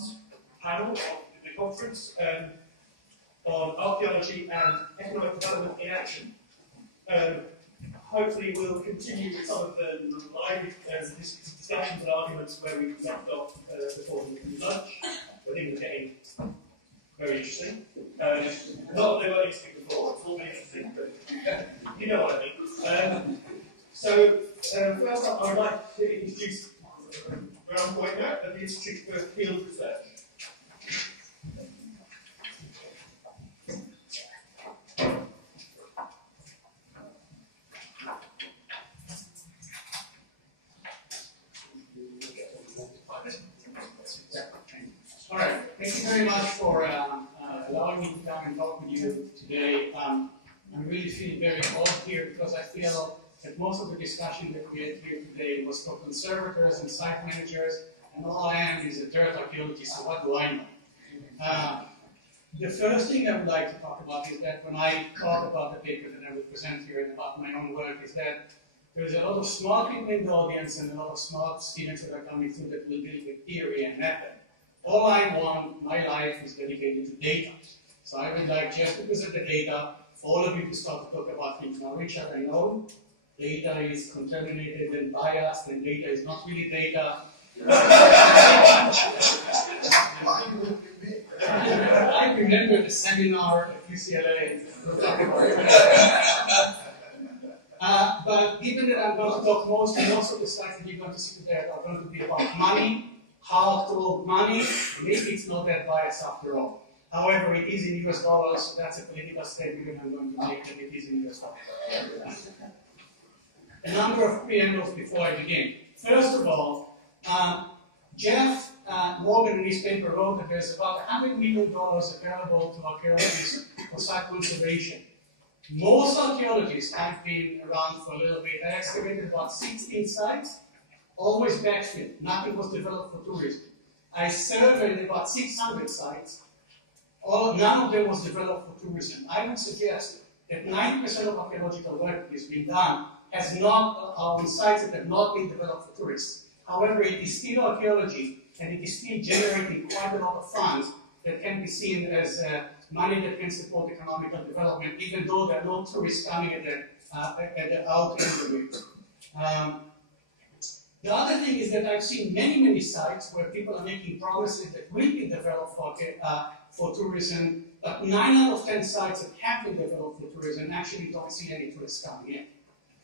last panel of the conference on archaeology and economic development in action. Hopefully we'll continue with some of the lively discussions and arguments where we left off before the lunch, where things are getting very interesting. Not that they were interesting before, it's all been interesting, but you know what I mean. First up, I would like to introduce Boytner at the Institute for Field Research. All right, thank you very much for allowing me to come and talk with you today. I'm really feeling very old here because I feel that most of the discussion that we had here today was for conservators and site managers, and all I am is a dirt archaeologist, so what do I know? The first thing I would like to talk about is that when I thought about the paper that I would present here and about my own work, is that there's a lot of smart people in the audience and a lot of smart students that are coming through that will deal with theory and method. All I want, my life is dedicated to data. So I would like just to present the data, for all of you to start to talk about things. Now, Richard, I know data is contaminated and biased, and data is not really data. I remember the seminar at UCLA. But given that I'm going to talk most of the slides that you're going to see today are going to be about money, how to hold money, maybe it's not that biased after all. However, it is in US dollars, so that's a political statement that I'm going to make that it is in US dollars. A number of preambles before I begin. First of all, Jeff Morgan in his paper wrote that there's about $100 million available to archaeologists for site conservation. Most archaeologists have been around for a little bit. I excavated about 16 sites, always backfill. Nothing was developed for tourism. I surveyed about 600 sites. None of them was developed for tourism. I would suggest that 90% of archaeological work that has been done has not on sites that have not been developed for tourists. However, it is still archaeology, and it is still generating quite a lot of funds that can be seen as money that can support economical development, even though there are no tourists coming at the out end of it. The other thing is that I've seen many sites where people are making promises that will be developed for tourism, but 9 out of 10 sites that have been developed for tourism actually don't see any tourists coming in.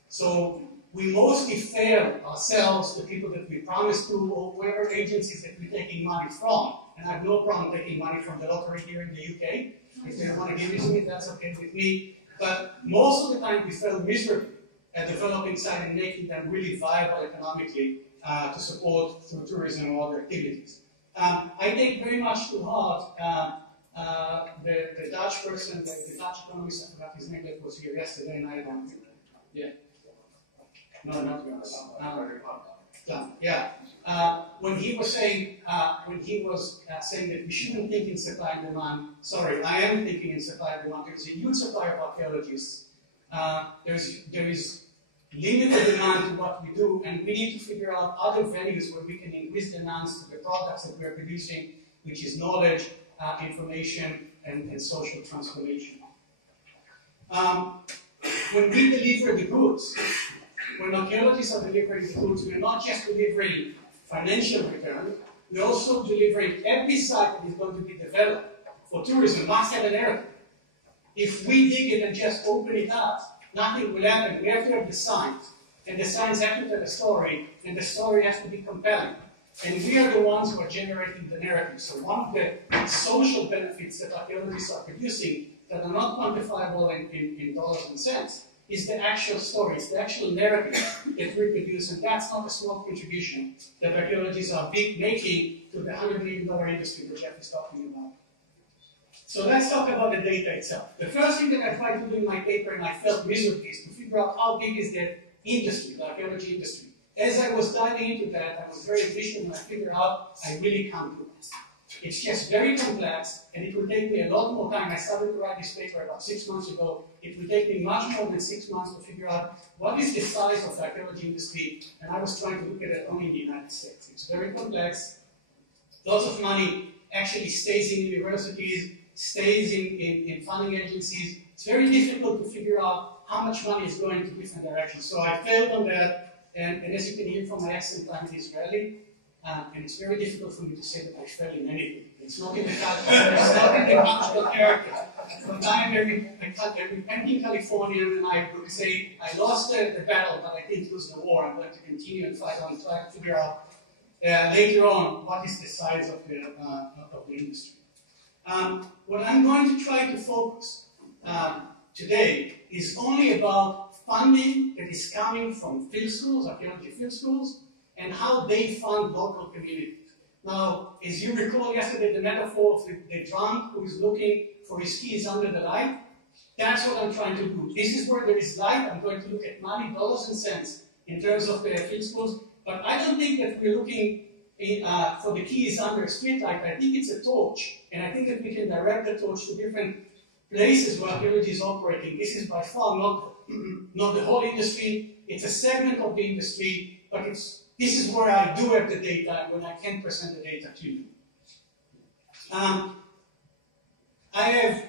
So we mostly fail ourselves, the people that we promised to, or whoever agencies that we're taking money from. And I have no problem taking money from the lottery here in the UK. If they want to give it to me, that's okay with me. But most of the time we fail miserably at developing sites and making them really viable economically to support through tourism or other activities. I take very much to heart the Dutch person, the Dutch economist, I forgot his name, that was here yesterday, and I don't think. Yeah. No, not yours. Yeah. When he was saying that we shouldn't think in supply and demand, sorry, I am thinking in supply and demand. There's a huge supply of archaeologists. There is limited demand to what we do, and we need to figure out other venues where we can increase demands to the products that we are producing, which is knowledge, information, and social transformation. When we deliver the goods, when archaeologists are delivering the goods, we're not just delivering financial return, we're also delivering every site that is going to be developed for tourism must have a narrative. If we dig it and just open it up, nothing will happen. We have to have the signs, and the signs have to tell a story, and the story has to be compelling. And we are the ones who are generating the narrative. So one of the social benefits that archaeologists are producing that are not quantifiable in dollars and cents is the actual story, it's the actual narrative that we produce, and that's not a small contribution that archaeologists are making to the $100 million industry that Jeff is talking about. So let's talk about the data itself. The first thing that I tried to do in my paper, and I felt miserably, is to figure out how big is the industry, the archaeology industry. As I was diving into that, I was very efficient, and I figured out I really can't do this. It's just very complex, and it will take me a lot more time. I started to write this paper about 6 months ago. It will take me much more than 6 months to figure out what is the size of the archaeology industry, and I was trying to look at it only in the United States. It's very complex. Lots of money actually stays in universities, stays in funding agencies. It's very difficult to figure out how much money is going to different directions. So I failed on that, and as you can hear from my accent, I'm Israeli, and it's very difficult for me to say that I failed in anything. It's not in the culture, it's not in the cultural character. But I'm a repenting Californian, and I would say I lost the battle, but I didn't lose the war. I'm going to continue and fight on and try to figure out later on what is the size of the industry. What I'm going to try to focus today is only about funding that is coming from field schools, archaeology field schools, and how they fund local communities. Now, as you recall yesterday, the metaphor of the drunk who is looking for his keys under the light, that's what I'm trying to do. This is where there is light. I'm going to look at money, dollars and cents, in terms of the field schools. But I don't think that we're looking for the keys under a street light. I think it's a torch. And I think that we can direct the torch to different places where archaeology is operating. This is by far not the whole industry. It's a segment of the industry, but this is where I do have the data and when I can present the data to you. I have,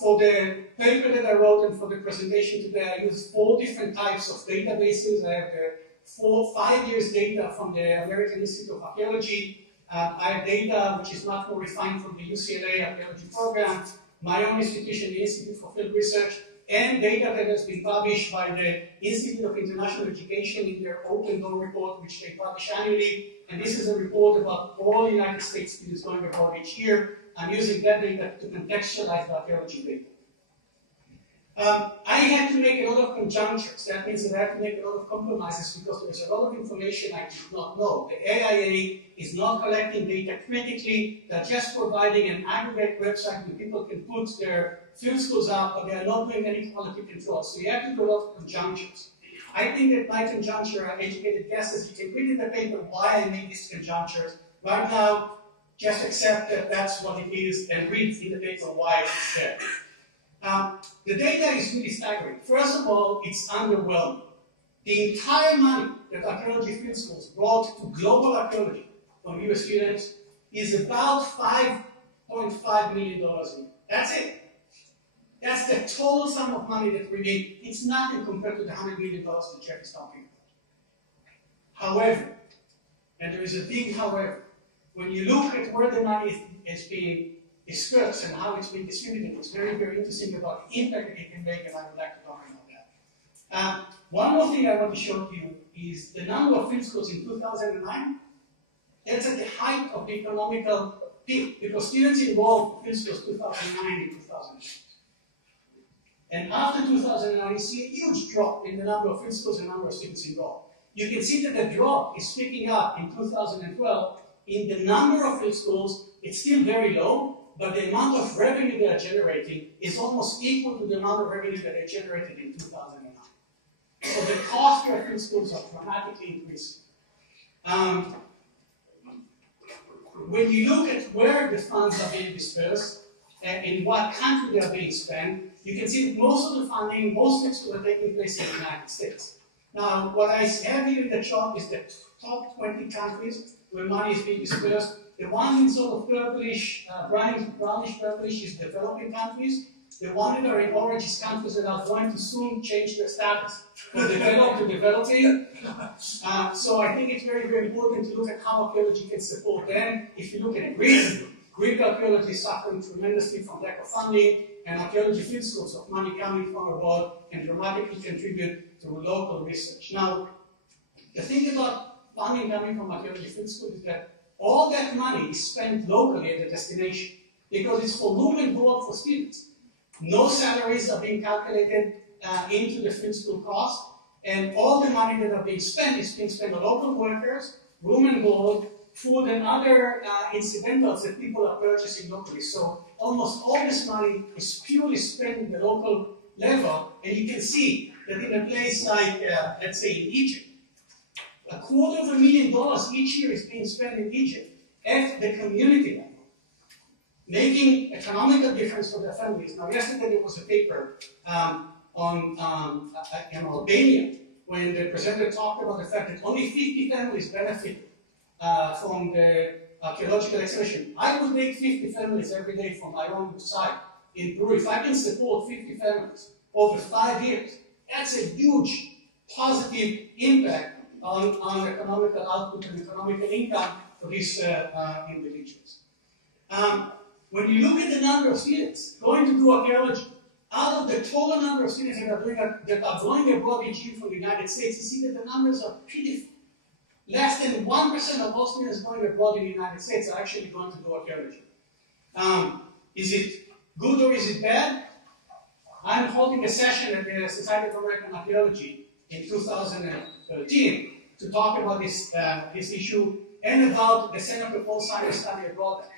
for the paper that I wrote and for the presentation today, I used 4 different types of databases. I have the 5 years data from the American Institute of Archaeology. I have data which is much more refined from the UCLA archaeology program, my own institution, the Institute for Field Research, and data that has been published by the Institute of International Education in their Open Door report, which they publish annually. And this is a report about all United States students going abroad each year. I'm using that data to contextualize the archaeology data. I had to make a lot of conjunctures. That means that I had to make a lot of compromises because there's a lot of information I did not know. The AIA is not collecting data critically. They're just providing an aggregate website where people can put their field schools up, but they are not doing any quality control. So you have to do a lot of conjunctures. I think that my conjuncture are educated guesses. You can read in the paper why I made these conjunctures. Right now, just accept that that's what it is and read in the paper why it's there. The data is really staggering. First of all, it's underwhelming. The entire money that archaeology field schools brought to global archaeology from US students is about $5.5 million a year. That's it. That's the total sum of money that we need. It's nothing compared to the $100 million that Jeff is talking about. However, and there is a big however, when you look at where the money is being dispersed and how it's being distributed, it's very, very interesting about the impact that it can make, and I would like to talk about that. One more thing I want to show you is the number of field schools in 2009. That's at the height of the economical peak, because students enrolled in field schools 2009 and 2008. And after 2009, you see a huge drop in the number of field schools and number of students enrolled. You can see that the drop is picking up in 2012 in the number of field schools. It's still very low, but the amount of revenue they are generating is almost equal to the amount of revenue that they generated in 2009. So the cost for field schools are dramatically increasing. When you look at where the funds are being dispersed and in what country they are being spent, you can see that most of the funding, most field schools are taking place in the United States. Now, what I have here in the chart is the top 20 countries where money is being dispersed. The one in sort of purplish, brownish purplish is developing countries. The one that are in orange is countries that are going to soon change their status from developed to developing. So I think it's very, very important to look at how archaeology can support them. If you look at Greek archaeology is suffering tremendously from lack of funding, and archaeology field schools of money coming from abroad can dramatically contribute to local research. Now, the thing about funding coming from archaeology field schools is that all that money is spent locally at the destination because it's for room and board for students. No salaries are being calculated into the field school cost, and all the money that are being spent is being spent on local workers, room and board, food, and other incidentals that people are purchasing locally. So almost all this money is purely spent in the local level, and you can see that in a place like, let's say, in Egypt, $250,000 each year is being spent in Egypt at the community level, making economical difference for their families. Now, yesterday there was a paper on Albania, when the presenter talked about the fact that only 50 families benefit from the archaeological excavation. I would take 50 families every day from my own site in Peru. If I can support 50 families over 5 years, that's a huge positive impact on economical output and economical income for these individuals. When you look at the number of students going to do archaeology, out of the total number of students that are going abroad each year from the United States, you see that the numbers are pitiful. Less than 1% of all students going abroad in the United States are actually going to do archaeology. Is it good or is it bad? I'm holding a session at the Society of American Archaeology in 2013 to talk about this issue and about the Senator Paul Simon Study Abroad Act.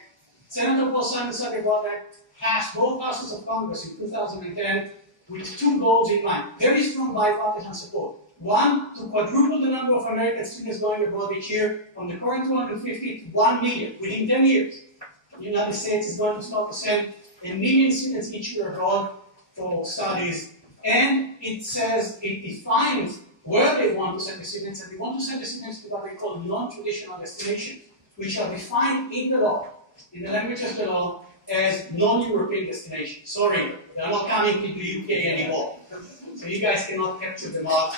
Senator Paul Simon Study Abroad Act passed both houses of Congress in 2010 with two goals in mind. Very strong bipartisan support. One, to quadruple the number of American students going abroad each year from the current 250 to 1 million within 10 years. The United States is going to start to send 1 million students each year abroad for studies. And it says, it defines where they want to send the students, and they want to send the students to what they call non-traditional destinations, which are defined in the law, in the language of the law, as non-European destinations. Sorry, they're not coming to the UK anymore. So you guys cannot capture them out.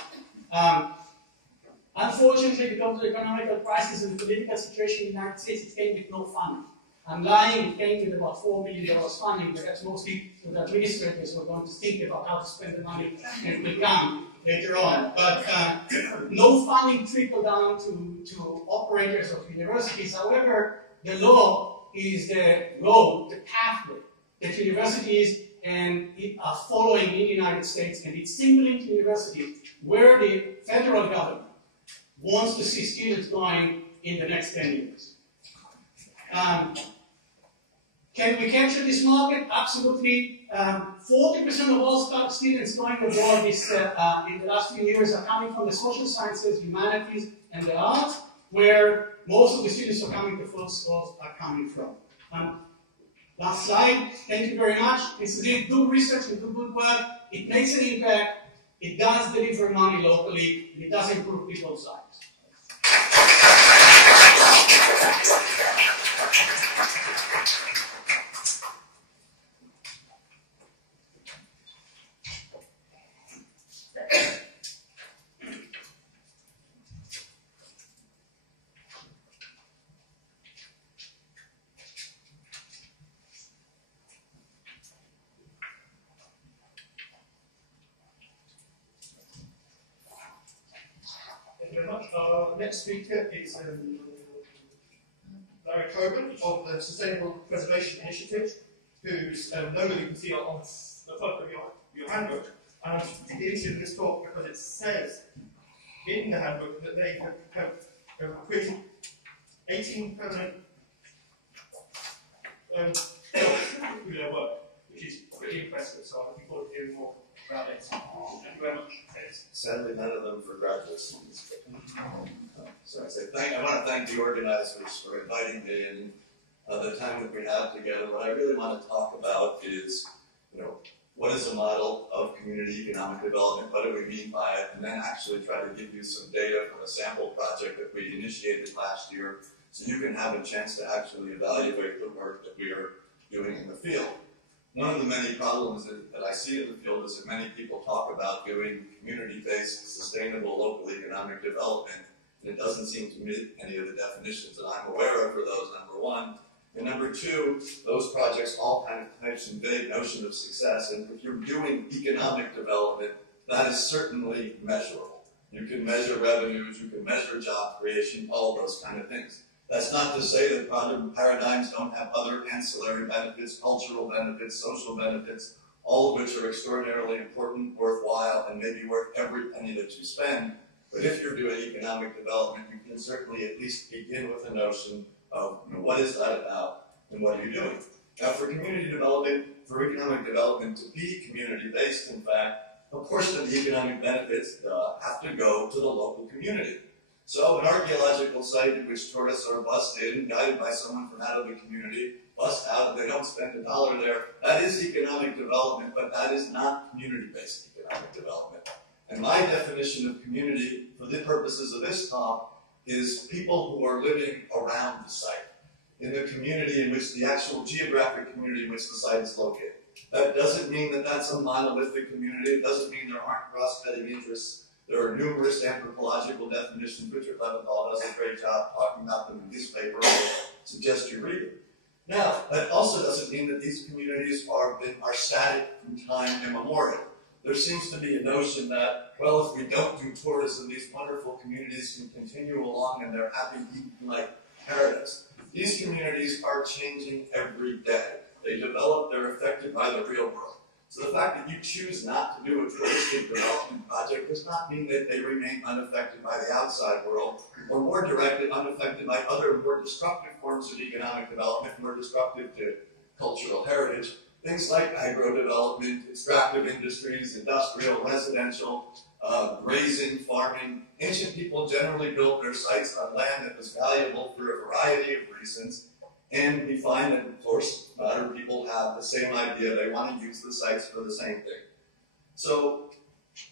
Unfortunately, because of the economic crisis and the political situation in the United States, it came with no funding. I'm lying, it came with about $4 million funding, but that's mostly to the administrators who are going to think about how to spend the money, and it will come later on. But no funding trickled down to operators of universities. However, the law is the road, the pathway that universities are following in the United States, and it's signaling to universities where the federal government wants to see students going in the next 10 years. Can we capture this market? Absolutely. 40% of all students going abroad in the last few years are coming from the social sciences, humanities, and the arts, where most of the students who are coming to full schools are coming from. Last slide. Thank you very much. This is it. Do research and do good work. It makes an impact. It does deliver money locally, and it does improve people's lives. Our next speaker is Larry Coben of the Sustainable Preservation Initiative, whose logo you can see on the front of your handbook. And I'm interested in this talk because it says in the handbook that they have created 18 permanent jobs through their work, which is pretty impressive. So I'm looking forward to hearing more about it. Thank you very much. Sadly, none of them for graduate students. So I want to thank the organizers for inviting me and the time that we have together. What I really want to talk about is, what is a model of community economic development? What do we mean by it? And then actually try to give you some data from a sample project that we initiated last year, so you can have a chance to actually evaluate the work that we are doing in the field. One of the many problems that I see in the field is that many people talk about doing community-based, sustainable local economic development, and it doesn't seem to meet any of the definitions that I'm aware of for those, number one. And number two, those projects all kind of have some vague notion of success, and if you're doing economic development, that is certainly measurable. You can measure revenues, you can measure job creation, all those kind of things. That's not to say that paradigms don't have other ancillary benefits, cultural benefits, social benefits, all of which are extraordinarily important, worthwhile, and maybe worth every penny that you spend. But if you're doing economic development, you can certainly at least begin with a notion of what is that about and what are you doing. Now for community development, for economic development to be community-based, in fact, a portion of the economic benefits have to go to the local community. So an archaeological site in which tourists are bussed in, guided by someone from out of the community, bussed out, and they don't spend $1 there, that is economic development, but that is not community-based economic development. And my definition of community, for the purposes of this talk, is people who are living around the site. in the community in which the actual geographic community in which the site is located. That doesn't mean that that's a monolithic community. It doesn't mean there aren't cross-cutting interests. There are numerous anthropological definitions. Richard Leventhal does a great job talking about them in his paper. I suggest you read it. Now, that also doesn't mean that these communities are static from time immemorial. There seems to be a notion that, well, if we don't do tourism, these wonderful communities can continue along and they're happy eating like paradise. These communities are changing every day. They develop, they're affected by the real world. So the fact that you choose not to do a touristic development project does not mean that they remain unaffected by the outside world, or more directly unaffected by other more destructive forms of economic development, more destructive to cultural heritage. Things like agro-development, extractive industries, industrial, residential, grazing, farming. Ancient people generally built their sites on land that was valuable for a variety of reasons. And we find that, of course, modern people have the same idea. They want to use the sites for the same thing. So,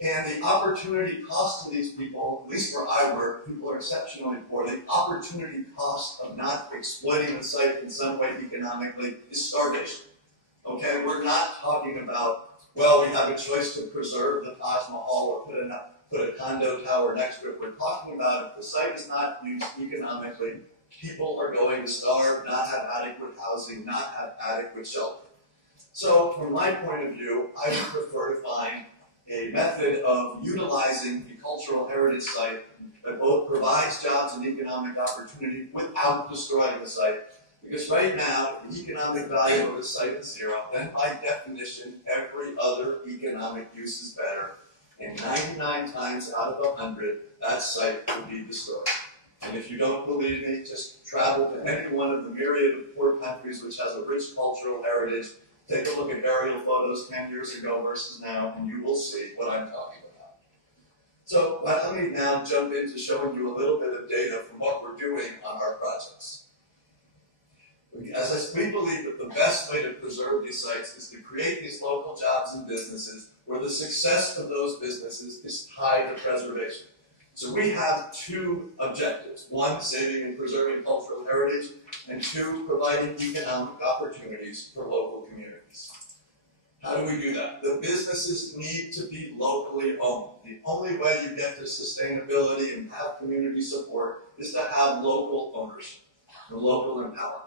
and the opportunity cost to these people, at least where I work, people are exceptionally poor. The opportunity cost of not exploiting the site in some way economically is starvation. Okay, we're not talking about, well, we have a choice to preserve the Taj Mahal or put a condo tower next to it. We're talking about if the site is not used economically, people are going to starve, not have adequate housing, not have adequate shelter. So from my point of view, I would prefer to find a method of utilizing the cultural heritage site that both provides jobs and economic opportunity without destroying the site. Because right now, the economic value of the site is zero, then by definition, every other economic use is better. And 99 times out of 100, that site will be destroyed. And if you don't believe me, just travel to any one of the myriad of poor countries which has a rich cultural heritage. Take a look at aerial photos 10 years ago versus now, and you will see what I'm talking about. So let me now jump into showing you a little bit of data from what we're doing on our projects. We believe that the best way to preserve these sites is to create these local jobs and businesses where the success of those businesses is tied to preservation. So we have two objectives. One, saving and preserving cultural heritage, and two, providing economic opportunities for local communities. How do we do that? The businesses need to be locally owned. The only way you get to sustainability and have community support is to have local ownership and local empowerment.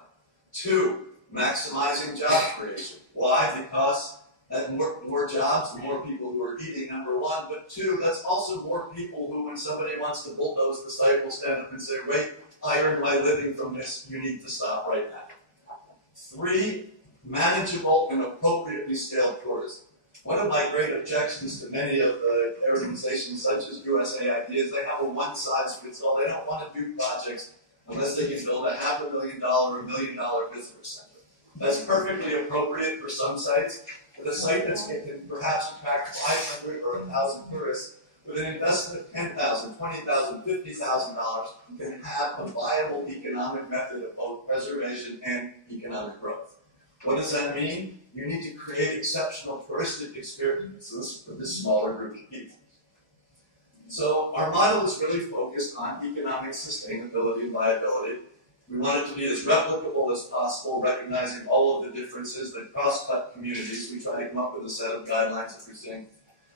Two, maximizing job creation. Why? Because that's more jobs and more people who are eating, number one. But two, that's also more people who, when somebody wants to bulldoze the site, will stand up and say, wait, I earned my living from this. You need to stop right now. Three, manageable and appropriately scaled tourism. One of my great objections to many of the organizations such as USAID is they have a one-size-fits-all. They don't want to do projects unless they can build a $500,000 or $1 million visitor center. That's perfectly appropriate for some sites. With a site that can perhaps attract 500 or 1,000 tourists, with an investment of $10,000, $20,000, $50,000, can have a viable economic method of both preservation and economic growth. What does that mean? You need to create exceptional touristic experiences for this smaller group of people. So our model is really focused on economic sustainability and viability. We want it to be as replicable as possible, recognizing all of the differences that cross-cut communities. We try to come up with a set of guidelines that we're seeing.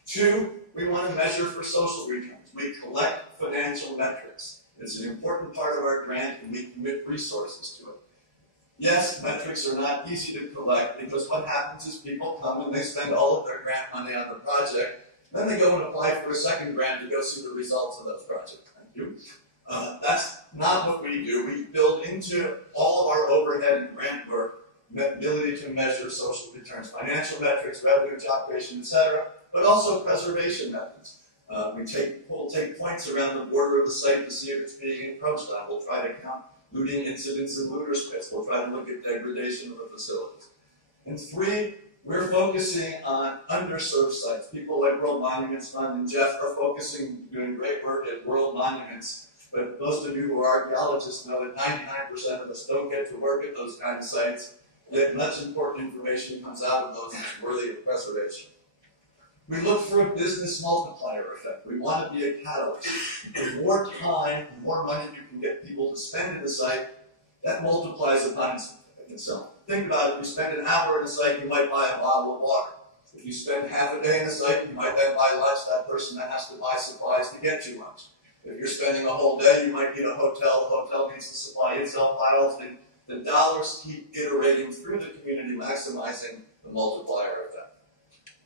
Two, we want to measure for social returns. We collect financial metrics. It's an important part of our grant, and we commit resources to it. Yes, metrics are not easy to collect because what happens is people come and they spend all of their grant money on the project. Then they go and apply for a second grant to go see the results of those projects. Thank you. That's not what we do. We build into all of our overhead and grant work the ability to measure social returns, financial metrics, revenue, job creation, etc., but also preservation methods. We'll take points around the border of the site to see if it's being encroached on. We'll try to count looting incidents and looters' pits. We'll try to look at degradation of the facilities. And three, we're focusing on underserved sites. People like World Monuments Fund and Jeff are doing great work at World Monuments. But most of you who are archaeologists know that 99% of us don't get to work at those kind of sites. Yet much important information comes out of those that's worthy of preservation. We look for a business multiplier effect. We want to be a catalyst. The more time, the more money you can get people to spend in the site, that multiplies upon itself. Think about it. If you spend an hour in a site, you might buy a bottle of water. If you spend half a day in a site, you might then buy lunch. That person that has to buy supplies to get you lunch. If you're spending a whole day, you might need a hotel. The hotel needs to supply itself piles. The dollars keep iterating through the community, maximizing the multiplier effect.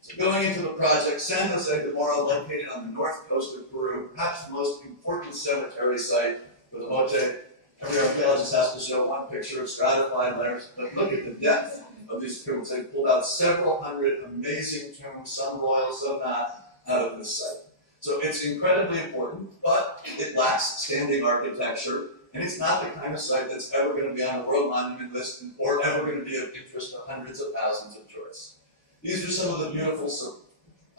So going into the project, San Jose de Mora, located on the north coast of Peru, perhaps the most important cemetery site for the Moche. Every archaeologist has to show one picture of stratified layers, but look at the depth of these tombs. They pulled out several hundred amazing tombs, some royal, some not, out of this site. So it's incredibly important, but it lacks standing architecture, and it's not the kind of site that's ever going to be on a world monument list or ever going to be of interest to hundreds of thousands of tourists. These are some of the beautiful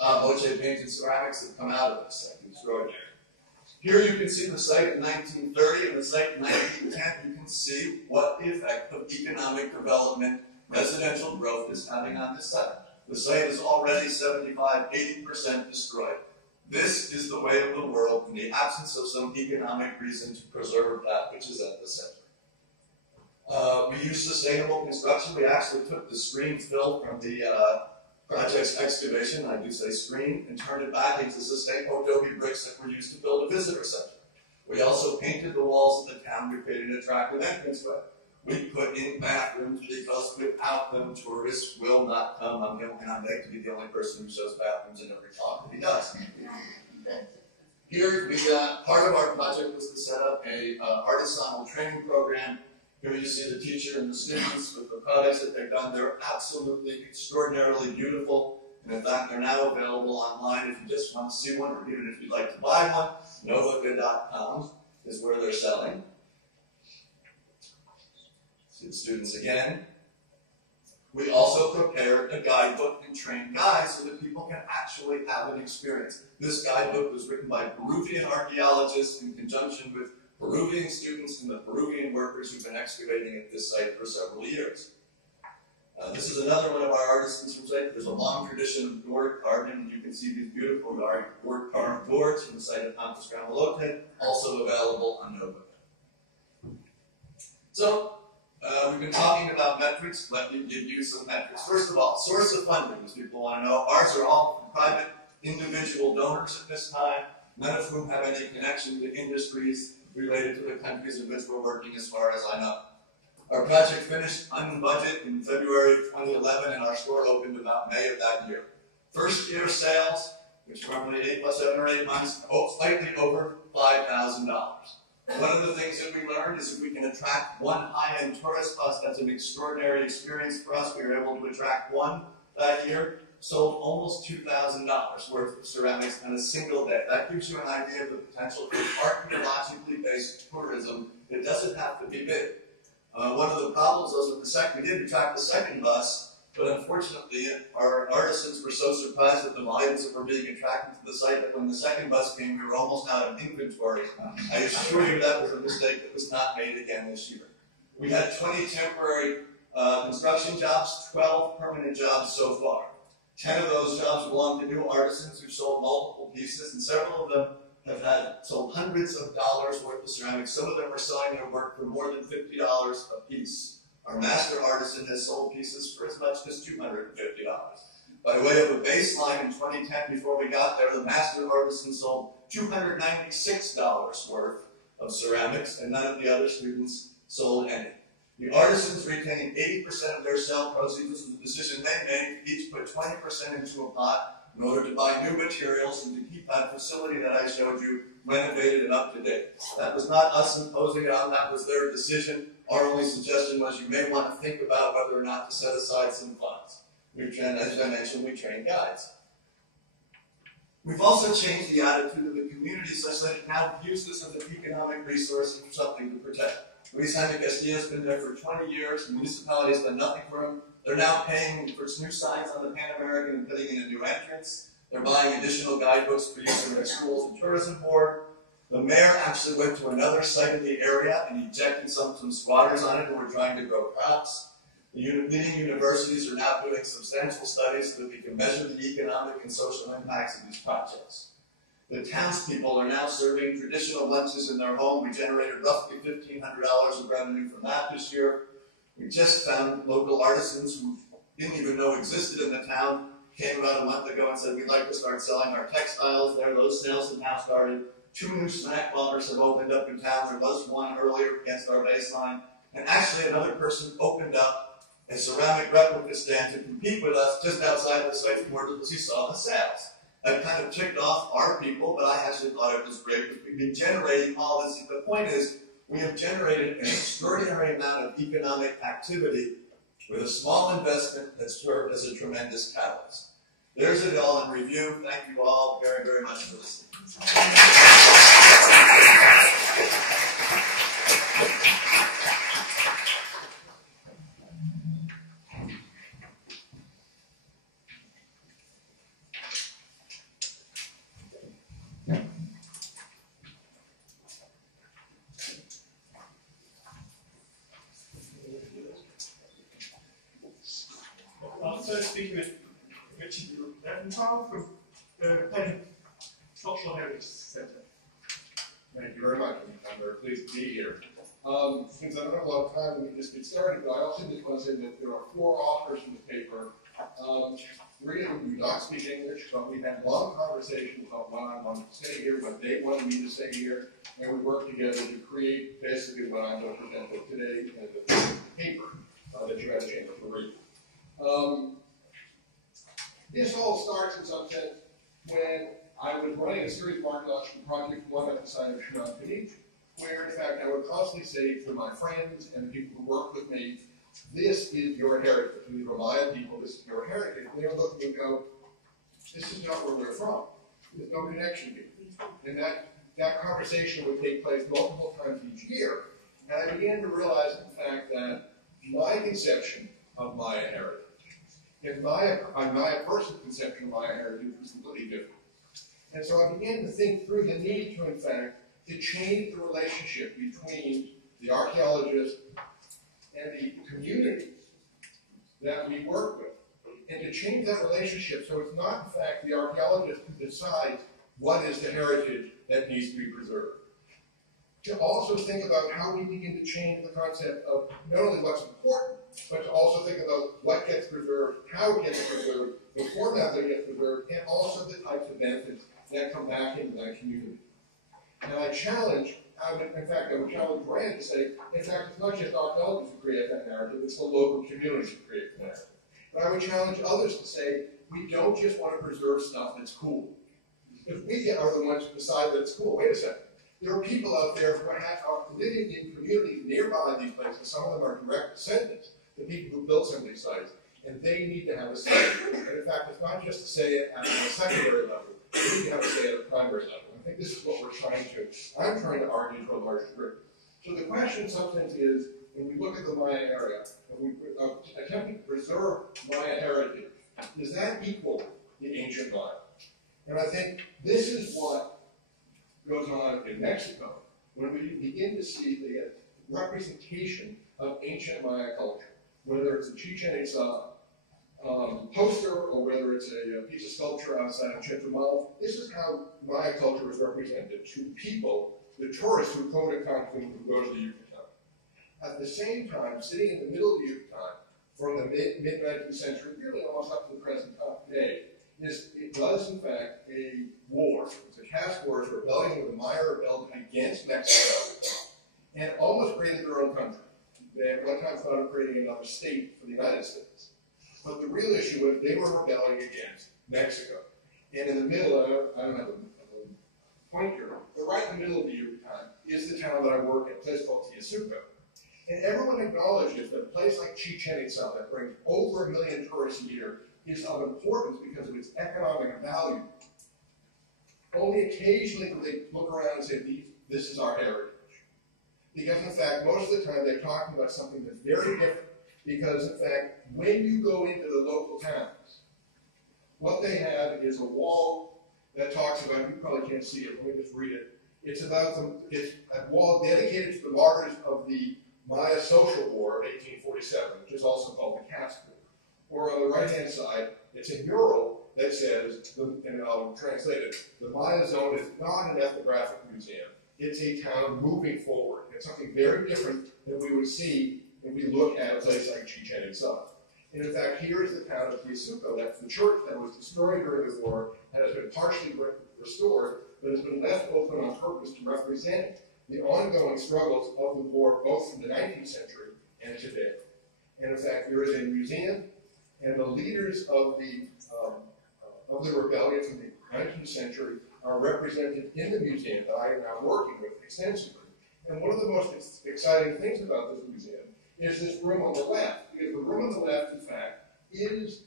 Moche painted ceramics that come out of this site. Extraordinary. Here you can see the site in 1930 and the site in 1910. You can see what the effect of economic development, residential growth is having on this site. The site is already 75–80% destroyed. This is the way of the world in the absence of some economic reason to preserve that which is at the center. We use sustainable construction. We actually took the screen fill from the project's excavation, I do say screen, and turned it back into sustainable adobe bricks that were used to build a visitor center. We also painted the walls of the town. We created an attractive entranceway. We put in bathrooms because without them, tourists will not come. I beg to be the only person who shows bathrooms in every talk that he does. Here, part of our project was to set up a artisanal training program. Here you see the teacher and the students with the products that they've done. They're absolutely extraordinarily beautiful. And in fact, they're now available online if you just want to see one, or even if you'd like to buy one. Novaca.com is where they're selling. See the students again. We also prepared a guidebook and trained guides so that people can actually have an experience. This guidebook was written by Peruvian archaeologists in conjunction with Peruvian students and the Peruvian workers who've been excavating at this site for several years. This is another one of our artisans from site. There's a long tradition of gourd carving, and you can see these beautiful gourd carved gourds from the site of Campus Gramalote, also available on Nova. So, we've been talking about metrics. Let me give you some metrics. First of all, source of funding, as people want to know. Ours are all private individual donors at this time, none of whom have any connection to industries related to the countries in which we're working, as far as I know. Our project finished on budget in February of 2011, and our store opened about May of that year. First year sales, which were normally 7 or 8 months, slightly over $5,000. One of the things that we learned is if we can attract one high-end tourist bus, that's an extraordinary experience for us. We were able to attract one that year, sold almost $2,000 worth of ceramics in a single day. That gives you an idea of the potential for archaeologically based tourism. It doesn't have to be big. One of the problems was with the second, we did attract the second bus, but unfortunately our artisans were so surprised at the volumes that were being attracted to the site that when the second bus came, we were almost out of inventory. I assure you that was a mistake that was not made again this year. We had 20 temporary construction jobs, 12 permanent jobs so far. 10 of those jobs belong to new artisans who sold multiple pieces, and several of them have sold hundreds of dollars worth of ceramics. Some of them are selling their work for more than $50 a piece. Our master artisan has sold pieces for as much as $250. By way of a baseline, in 2010, before we got there, the master artisan sold $296 worth of ceramics, and none of the other students sold any. The artisans retained 80% of their sale proceeds. This was a decision they made. Each put 20% into a pot in order to buy new materials and to keep that facility that I showed you renovated and up to date. That was not us imposing it on, that was their decision. Our only suggestion was you may want to think about whether or not to set aside some funds. As I mentioned, we train guides. We've also changed the attitude of the community such that it now views this as an economic resource and something to protect. Luis Jaime Castillo has been there for 20 years. The municipality has done nothing for him. They're now paying for new signs on the Pan American and putting in a new entrance. They're buying additional guidebooks for use in their schools and tourism board. The mayor actually went to another site in the area and ejected some squatters on it who were trying to grow crops. The leading universities are now doing substantial studies so that we can measure the economic and social impacts of these projects. The townspeople are now serving traditional lunches in their home. We generated roughly $1,500 of revenue from that this year. We just found local artisans who didn't even know existed in the town, came about a month ago and said, we'd like to start selling our textiles there. Those sales have now started. 2 new snack bars have opened up in town. There was one earlier against our baseline. And actually another person opened up a ceramic replica stand to compete with us just outside the site from where he saw the sales. That kind of ticked off our people, but I actually thought it was great because we've been generating all this. The point is, we have generated an extraordinary amount of economic activity with a small investment that served as a tremendous catalyst. There's it all in review. Thank you all very, very much for listening. Our third speaker is Richard Leventhal from Penn Shropshire Heritage Centre. Thank you very much. I'm very pleased to be here. Since I don't have a lot of time, let me just get started, but I also just want to say that there are 4 authors in the paper. 3 of them do not speak English, but we had long conversations about when I wanted to stay here, when they wanted me to stay here, and we worked together to create basically what I'm going to present today as a paper that you had a chance to read. This all starts in some sense when I was running a series of archaeological projects, one at the site of Shannon, where in fact I would constantly say to my friends and the people who work with me, this is your heritage. These are my people, this is your heritage. And they would look at me and go, this is not where we're from. There's no connection here. And that conversation would take place multiple times each year. And I began to realize, in fact, that my conception of Maya heritage, and my personal conception of Maya heritage was completely different. And so I began to think through the need to, in fact, to change the relationship between the archaeologists and the communities that we work with, and to change that relationship so it's not, in fact, the archaeologist who decides what is the heritage that needs to be preserved. To also think about how we begin to change the concept of not only what's important, but to also think about what gets preserved, how it gets preserved, the format that gets preserved, and also the types of benefits that come back into that community. And I challenge, in fact, I would challenge Rand to say, in fact, it's not just archaeologists who create that narrative, it's the local communities who create the narrative. But I would challenge others to say, we don't just want to preserve stuff that's cool. If we are the ones who decide that it's cool, wait a second. There are people out there who are living in communities nearby these places. Some of them are direct descendants, the people who built some of these sites, and they need to have a say. And in fact, it's not just to say it at a secondary level, we need to have a say at a primary level. I think this is what I'm trying to argue to a large degree. So the question in some sense is, when we look at the Maya area, when we attempt to preserve Maya heritage, does that equal the ancient Maya? And I think this is what goes on in Mexico when we begin to see the representation of ancient Maya culture, whether it's a Chichen Itza poster or whether it's a piece of sculpture outside of Chetumal. This is how Maya culture is represented to people, the tourists who come to Cancun, who go to the Yucatan. At the same time, sitting in the middle of the Yucatan, from the mid-19th century, really almost up to the present day, it was in fact a war. It was a caste war, a rebellion where the Maya rebelled against Mexico and almost created their own country. They at one time thought of creating another state for the United States. But the real issue was they were rebelling against Mexico. And in the middle, I don't have a point here, but right in the middle of the Yucatan is the town that I work at, a place called Teasuco. And everyone acknowledges that a place like Chichen Itza that brings over 1 million tourists a year is of importance because of its economic value. Only occasionally do they look around and say, this is our heritage. Because in fact, most of the time they're talking about something that's very different. Because in fact, when you go into the local towns, what they have is a wall that talks about, you probably can't see it, let me just read it. It's a wall dedicated to the martyrs of the Maya Social War of 1847, which is also called the Caste War. Or on the right-hand side, it's a mural that says, and I'll translate it, the Maya zone is not an ethnographic museum. It's a town moving forward. It's something very different than we would see if we look at a place like Chichen Itza. And in fact, here is the town of Teasuco. That's the church that was destroyed during the war and has been partially restored, but has been left open on purpose to represent the ongoing struggles of the war, both in the 19th century and today. And in fact, there is a museum, and the leaders of the rebellion from the 19th century are represented in the museum that I am now working with extensively. And one of the most exciting things about this museum is this room on the left, because the room on the left, in fact, is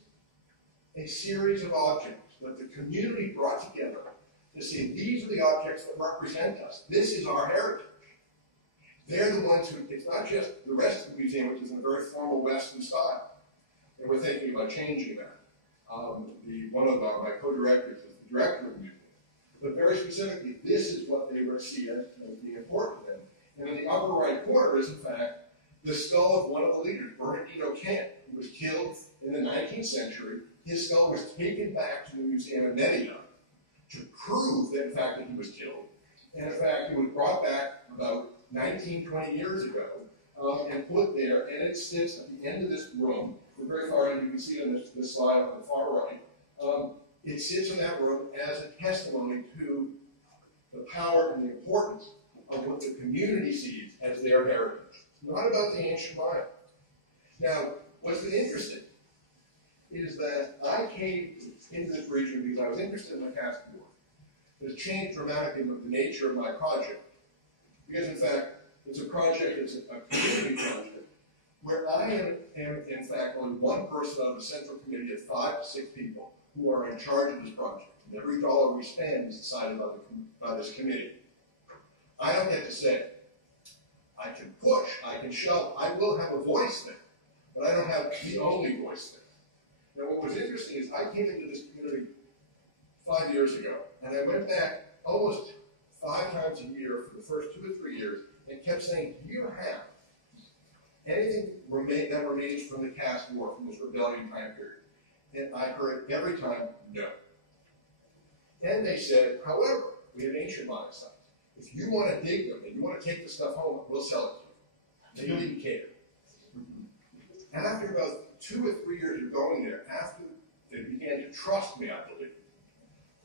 a series of objects that the community brought together to say, these are the objects that represent us. This is our heritage. They're the ones who, it's not just the rest of the museum, which is in a very formal Western style. And we're thinking about changing that. One of my co-directors is the director of the museum. But very specifically, this is what they see as being important to them. And in the upper right corner is, in fact, the skull of one of the leaders, Bernardino Kent, who was killed in the 19th century. His skull was taken back to the museum in Merida to prove that, in fact, that he was killed. And in fact, he was brought back about 19, 20 years ago and put there, and it sits at the end of this room. We're very far in, you can see it on this slide on the far right. It sits in that room as a testimony to the power and the importance of what the community sees as their heritage. It's not about the ancient Maya. Now, what's been interesting is that I came into this region because I was interested in the Castor War. It has changed dramatically the nature of my project. Because, in fact, it's a project, it's a community project, where I am, in fact, only one person on the central committee of 5 to 6 people who are in charge of this project. And every dollar we spend is decided by this committee. I don't get to say. I can push, I can shove, I will have a voice there, but I don't have the only voice there. Now, what was interesting is I came into this community 5 years ago, and I went back almost 5 times a year for the first 2 or 3 years and kept saying, do you have anything that remains from the Caste War, from this rebellion time period? And I heard every time, no. Then they said, however, we have ancient Maya sites. If you want to dig them and you want to take the stuff home, we'll sell it to you. They didn't care. And after about 2 or 3 years of going there, after they began to trust me, I believe,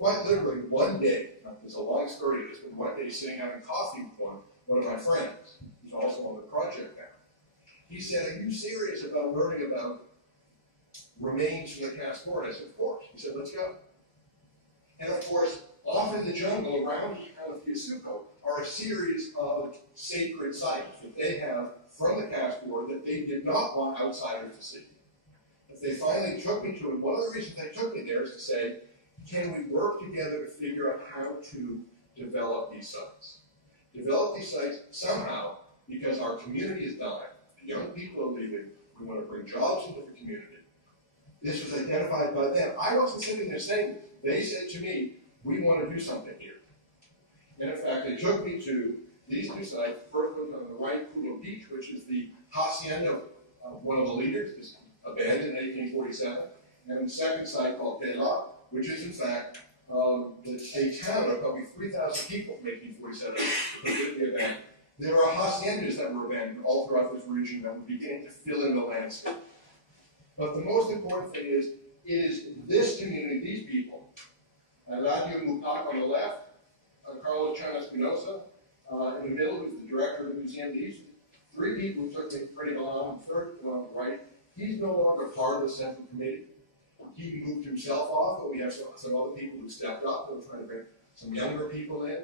quite literally one day, there's a long story to this, but one day sitting having coffee with one of my friends, who's also on the project now, he said, are you serious about learning about remains from the Caste War? I said, of course. He said, let's go. And of course, off in the jungle around the town of Teasuco are a series of sacred sites that they have from the Caste War that they did not want outsiders to see. But they finally took me to it. One of the reasons they took me there is to say, can we work together to figure out how to develop these sites? Develop these sites somehow, because our community is dying. Young people are leaving. We want to bring jobs into the community. This was identified by them. I wasn't sitting there saying, they said to me, we want to do something here. And in fact, they took me to these 2 sites. The first one on the right, Pulo Beach, which is the hacienda of one of the leaders, is abandoned in 1847. And the second site called Tela, which is in fact a town of probably 3,000 people from 1847 completely abandoned. There are haciendas that were abandoned all throughout this region that were beginning to fill in the landscape. But the most important thing is this community, these people, Eladio Mupak on the left, Carlos Chana Espinosa in the middle, who's the director of the museum. These 3 people who took me pretty long, the third one on the right, he's no longer part of the central committee. He moved himself off, but we have some other people who stepped up. We're trying to bring some younger people in.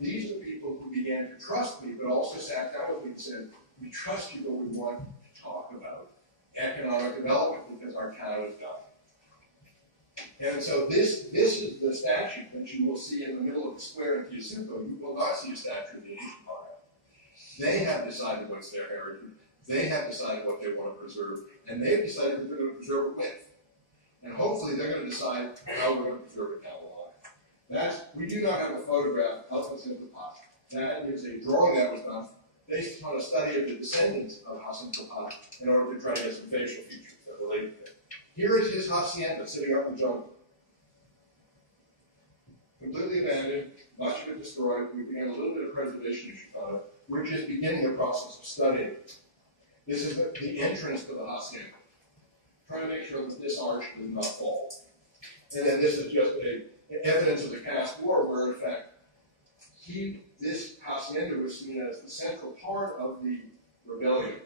These are people who began to trust me, but also sat down with me and said, we trust you, but we want to talk about economic development because our town is dying. And so this is the statue that you will see in the middle of the square in Teasuco. You will not see a statue of the ancient Maya. They have decided what's their heritage. They have decided what they want to preserve. And they've decided what they're going to preserve it with. And hopefully they're going to decide how we're going to preserve it down the line. We do not have a photograph of Jacinto Paz. That is a drawing that was done based upon a study of the descendants of Jacinto Paz in order to try to get some facial features that relate to him. Here is his hacienda sitting up in the jungle. Completely abandoned, much of it destroyed. We began a little bit of preservation issues on it. We're just beginning the process of studying it. This is the entrance to the hacienda. Trying to make sure that this arch does not fall. And then this is just evidence of the past war where, in fact, this hacienda was seen as the central part of the rebellion.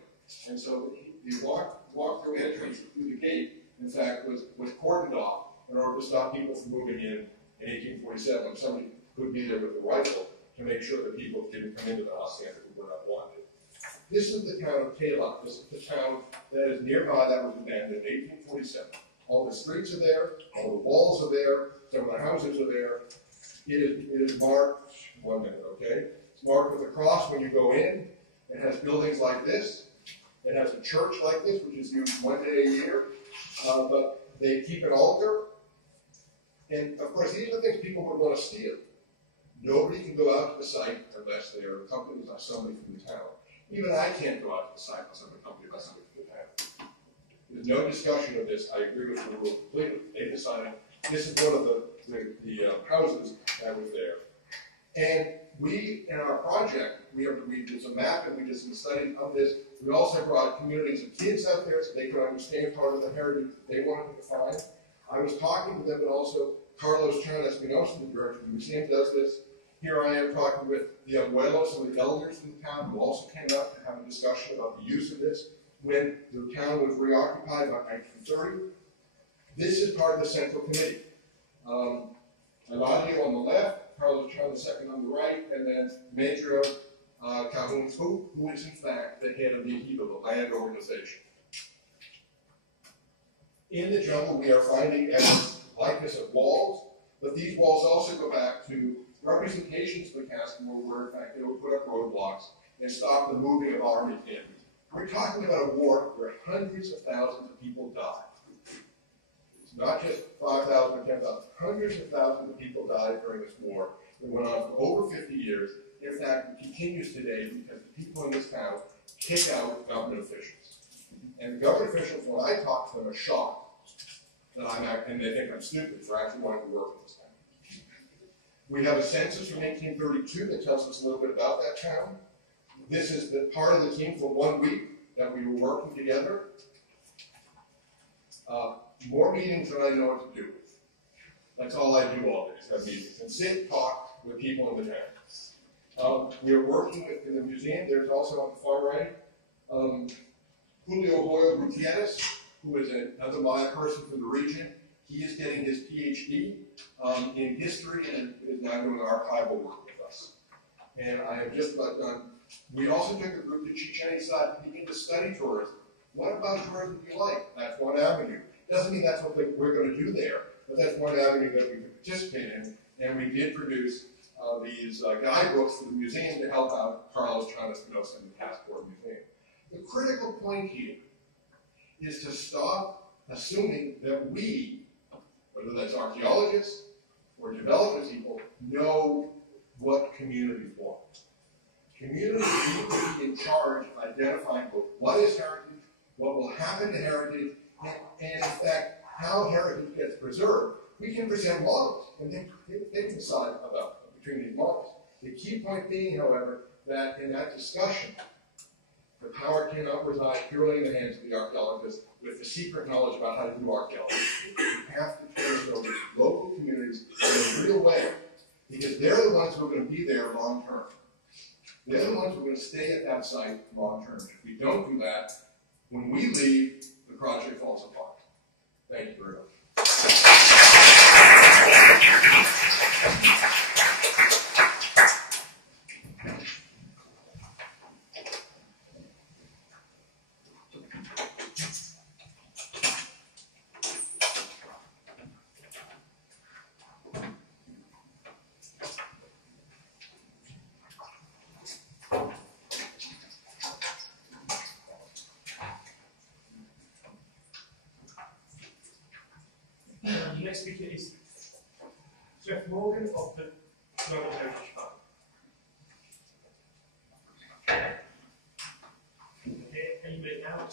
And so the walk-through entrance through the gate, in fact, was cordoned off in order to stop people from moving in 1847 when somebody could be there with a rifle to make sure that people didn't come into the hacienda who were not wanted. This is the town of Taylor. This is the town that is nearby that was abandoned in 1847. All the streets are there, all the walls are there, some of the houses are there. It is marked, 1 minute, okay? It's marked with a cross when you go in. It has buildings like this. It has a church like this, which is used 1 day a year. But they keep an altar. And of course, these are things people would want to steal. Nobody can go out to the site unless they are accompanied by somebody from the town. Even I can't go out to the site unless I'm accompanied by somebody from the town. There's no discussion of this. I agree with the rule completely. They decided this is one of the houses that was there. And we, in our project, there's a map and we did some study of this. We also brought communities of kids out there so they could understand part of the heritage that they wanted to find. I was talking to them, but also Carlos Chan-Espinosa, the director of the museum, does this. Here I am talking with the abuelos and the elders in the town who also came up to have a discussion about the use of this when the town was reoccupied by 1930. This is part of the Central Committee. Eladio on the left, Carlos Chan II on the right, and then Major Cahun, who is in fact the head of the Ejido, the land organization. In the jungle, we are finding evidence likeness of walls, but these walls also go back to representations of the castle where, in fact, they would put up roadblocks and stop the moving of armies in. We're talking about a war where hundreds of thousands of people died. It's not just 5,000 or 10,000. Hundreds of thousands of people died during this war. It went on for over 50 years. In fact, it continues today because the people in this town kick out government officials. And the government officials, when I talk to them, are shocked that and they think I'm stupid for actually wanting to work in this town. We have a census from 1832 that tells us a little bit about that town. This is the part of the team for 1 week that we were working together. More meetings than I know what to do with. That's all I do all day, is have meetings and sit and talk with people in the town. We are working in the museum. There's also on the far right, Julio Hoyle Gutierrez, who is another Maya person from the region. He is getting his PhD in history and is now doing archival work with us. And I have just about done. We also took a group to Chichen Itza to begin to study tourism. What about tourism do you like? That's one avenue. Doesn't mean that's what we're going to do there, but that's one avenue that we could participate in. And we did produce these guidebooks for the museum to help out Carlos Chan-Espinosa and the Passport Museum. The critical point here is to stop assuming that we, whether that's archaeologists or development people, know what communities want. Communities need to be in charge of identifying both what is heritage, what will happen to heritage, and in fact, how heritage gets preserved. We can present models, and they can decide about between these models. The key point being, however, that in that discussion, the power cannot reside purely in the hands of the archaeologists with the secret knowledge about how to do archaeology. We have to turn it over to local communities in a real way, because they're the ones who are going to be there long term. They're the ones who are going to stay at that site long term. If we don't do that, when we leave, the project falls apart. Thank you very much. The next speaker is Jeff Morgan of the Global Heritage Fund. Okay, can you make out?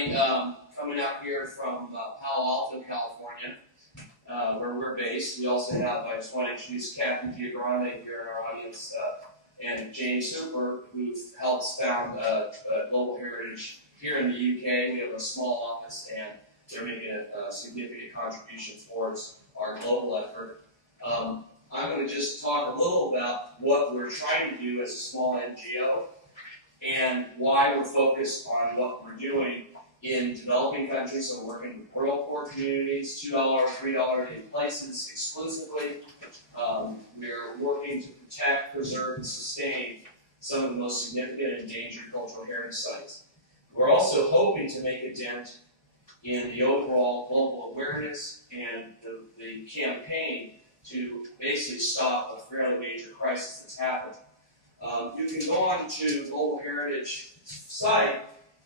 everybody coming out here from Palo Alto, California, where we're based. We also have, I just want to introduce Kathy Giagrande here in our audience, and James Super, who helps found Global Heritage here in the UK. We have a small office, and they're making a significant contribution towards our global effort. I'm going to just talk a little about what we're trying to do as a small NGO and why we're focused on what we're doing in developing countries. So we're working with rural poor communities, $2, $3 a day places exclusively. We're working to protect, preserve, and sustain some of the most significant and endangered cultural heritage sites. We're also hoping to make a dent in the overall global awareness and the campaign to basically stop a fairly major crisis that's happened. You can go on to Global Heritage site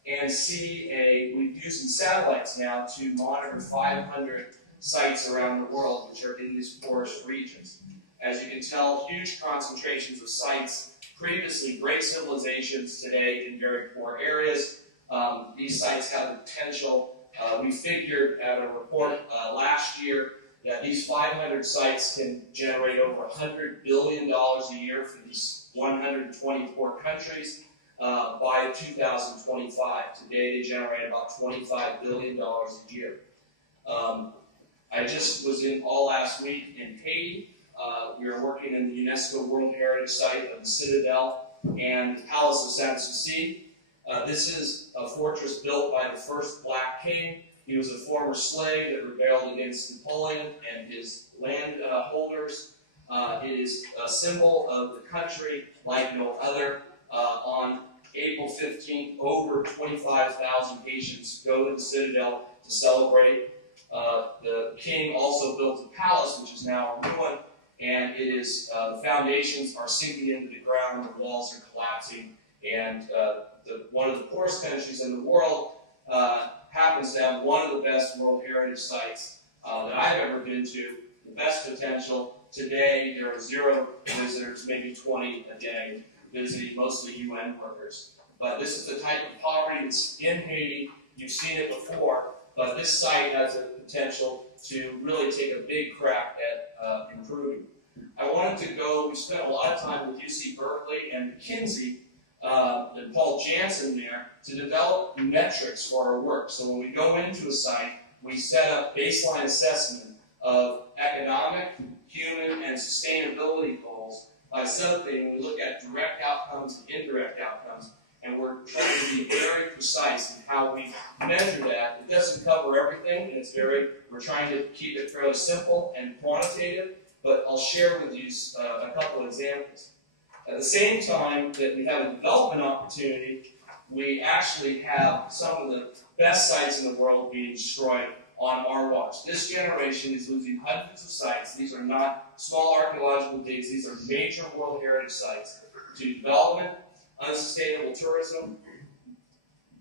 and see we're using satellites now to monitor 500 sites around the world which are in these poorest regions. As you can tell, huge concentrations of sites, previously great civilizations, today in very poor areas. These sites have the potential. We figured at a report last year that these 500 sites can generate over $100 billion a year for these 124 countries by 2025. Today they generate about $25 billion a year. I just was in all last week in Haiti. We were working in the UNESCO World Heritage Site of the Citadel and the Palace of Sanssouci. This is a fortress built by the first black king. He was a former slave that rebelled against Napoleon and his land holders. It is a symbol of the country like no other. On April 15th, over 25,000 patients go to the Citadel to celebrate. The king also built a palace, which is now a ruin, and it is the foundations are sinking into the ground, the walls are collapsing, and one of the poorest countries in the world happens to have one of the best World Heritage Sites that I've ever been to, the best potential. Today, there are 0 visitors, maybe 20 a day, visiting, mostly UN workers. But this is the type of poverty that's in Haiti. You've seen it before, but this site has a potential to really take a big crack at improving. I wanted to go, we spent a lot of time with UC Berkeley and McKinsey and Paul Jansen there to develop metrics for our work. So when we go into a site, we set up baseline assessment of economic, human, and sustainability goals by something. We look at direct outcomes and indirect outcomes, and we're trying to be very precise in how we measure that. It doesn't cover everything, and we're trying to keep it fairly simple and quantitative, but I'll share with you a couple of examples. At the same time that we have a development opportunity, we actually have some of the best sites in the world being destroyed on our watch. This generation is losing hundreds of sites. These are not small archaeological digs. These are major World Heritage Sites to development, unsustainable tourism,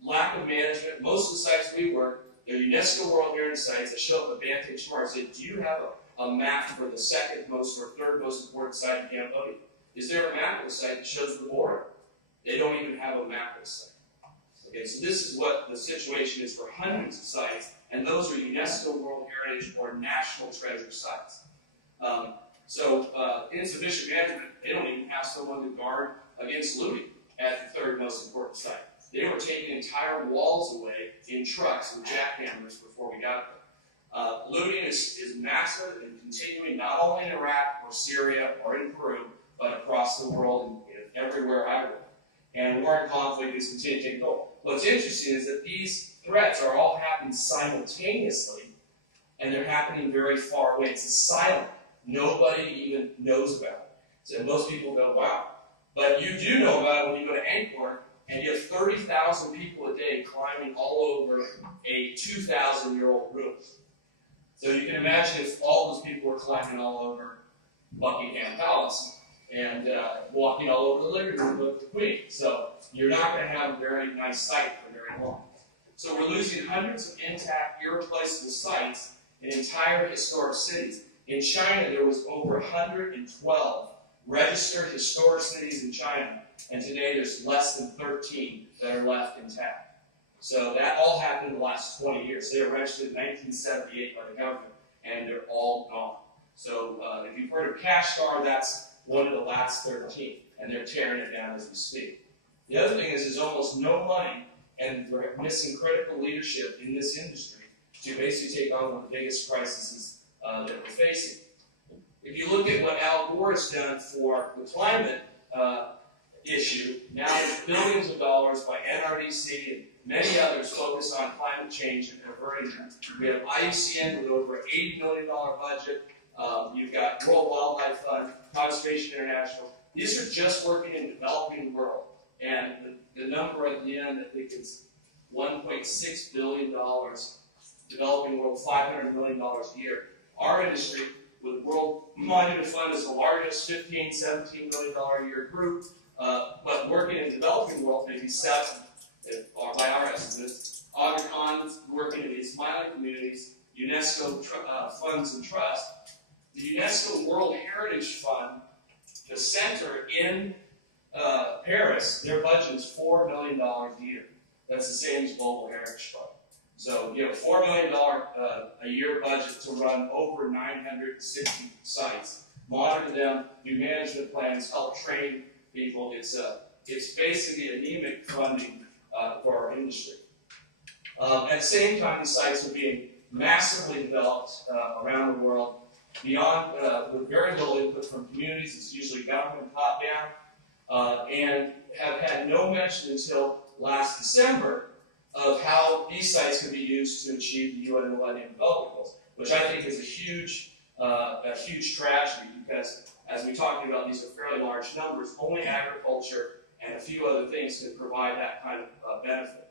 lack of management. Most of the sites we work, they're UNESCO World Heritage Sites that show up a Vantage chart and say, do you have a map for the second most or third most important site in Cambodia? Is there a map of the site that shows the border? They don't even have a map of the site. Okay, so this is what the situation is for hundreds of sites, and those are UNESCO World Heritage or National Treasure Sites. Insufficient management, they don't even have someone to guard against looting at the third most important site. They were taking entire walls away in trucks with jackhammers before we got there. Looting is massive and continuing not only in Iraq or Syria or in Peru, but across the world and everywhere I work. And war and conflict is continuing to take hold. What's interesting is that these threats are all happening simultaneously, and they're happening very far away. It's silent. Nobody even knows about it. So most people go, wow. But you do know about it when you go to Angkor, and you have 30,000 people a day climbing all over a 2,000-year-old ruin. So you can imagine if all those people were climbing all over Buckingham Palace and walking all over the living room of the Queen. So you're not going to have a very nice site for very long. So we're losing hundreds of intact, irreplaceable sites in entire historic cities. In China, there was over 112 registered historic cities in China, and today there's less than 13 that are left intact. So that all happened in the last 20 years. They were registered in 1978 by the government, and they're all gone. So if you've heard of CashStar, that's one of the last 13, and they're tearing it down as we speak. The other thing is there's almost no money, and we're missing critical leadership in this industry to basically take on one of the biggest crises that we're facing. If you look at what Al Gore has done for the climate issue, now there's billions of dollars by NRDC and many others focused on climate change and averting that. We have IUCN with over an $80 million budget. You've got World Wildlife Fund, Conservation International. These are just working in the developing world. And the number at the end, I think it's $1.6 billion. Developing world, $500 million a year. Our industry, with World Monument Fund, is the largest $15, $17 million a year group. But working in the developing world, maybe 7, by our estimates. Aga Khan's working in these smiling communities, UNESCO funds and trust. The UNESCO World Heritage Fund, the center in Paris, their budget is $4 million a year. That's the same as Global Heritage Fund. So you have a $4 million a year budget to run over 960 sites, monitor them, do management plans, help train people. It's basically anemic funding for our industry. At the same time, these sites are being massively developed around the world, beyond with very little input from communities. It's usually government top-down, and have had no mention until last December of how these sites can be used to achieve the UN Millennium Development Goals, which I think is a huge tragedy, because as we talked about, these are fairly large numbers. Only agriculture and a few other things can provide that kind of benefit.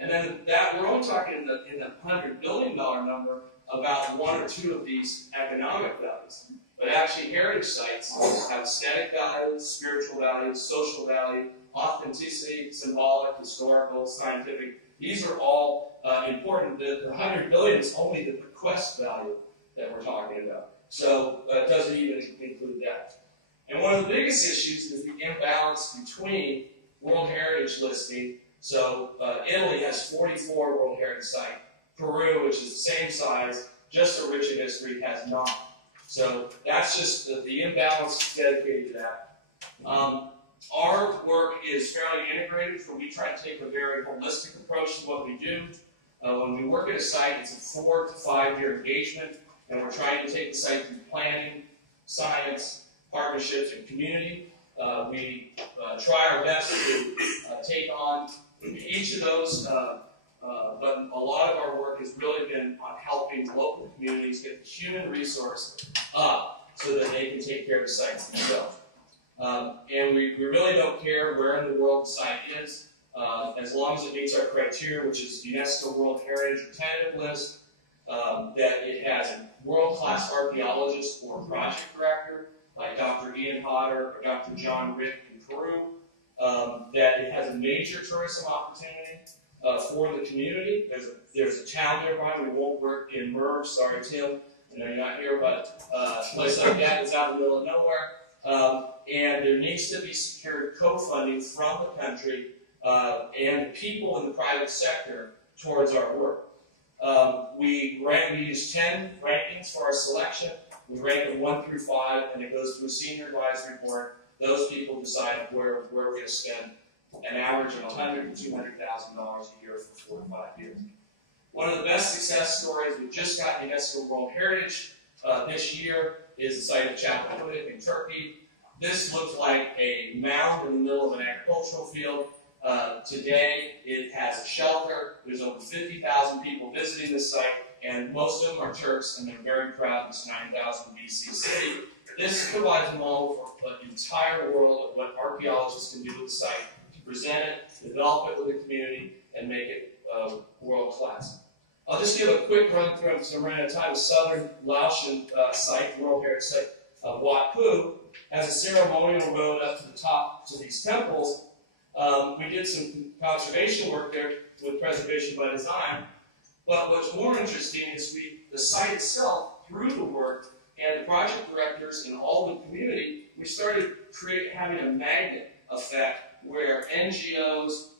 And then that we're only talking in the $100 billion number about 1 or 2 of these economic values. But actually, heritage sites have aesthetic value, spiritual value, social value, authenticity, symbolic, historical, scientific. These are all important. The $100 billion is only the bequest value that we're talking about. So it doesn't even include that. And one of the biggest issues is the imbalance between World Heritage listing. So Italy has 44 World Heritage sites. Peru, which is the same size, just a rich in history, has none. So that's just the imbalance dedicated to that. Our work is fairly integrated, so we try to take a very holistic approach to what we do. When we work at a site, it's a 4 to 5 year engagement, and we're trying to take the site through planning, science, partnerships, and community. We try our best to take on each of those, but a lot of our work has really been on helping local communities get the human resource up so that they can take care of the sites themselves. And we really don't care where in the world the site is, as long as it meets our criteria, which is UNESCO World Heritage or tentative list, that it has a world-class archaeologist or project director, like Dr. Ian Hodder or Dr. John Rick in Peru, that it has a major tourism opportunity for the community. There's a town nearby. We won't work in Merv. Sorry, Tim. I know you're not here, but a place like that is out in the middle of nowhere. And there needs to be secured co-funding from the country and people in the private sector towards our work. We use 10 rankings for our selection. We rank them 1 through 5, and it goes to a senior advisory board. Those people decide where we're going to spend an average of $100,000 to $200,000 a year for 4 to 5 years. One of the best success stories, we just got UNESCO World Heritage this year, is the site of Çapulcuk in Turkey. This looked like a mound in the middle of an agricultural field. Today, it has a shelter. There's over 50,000 people visiting this site, and most of them are Turks, and they're very proud of this 9,000 BC city. This provides a model for the entire world of what archaeologists can do with the site, to present it, develop it with the community, and make it world-class. I'll just give a quick run-through, because I'm running out of time. The southern Laotian site, World Heritage Site of Wat Phu, has a ceremonial road up to the top to these temples. We did some conservation work there with preservation by design. But what's more interesting is the site itself, through the work, and the project directors and all the community, we started having a magnet effect where NGOs,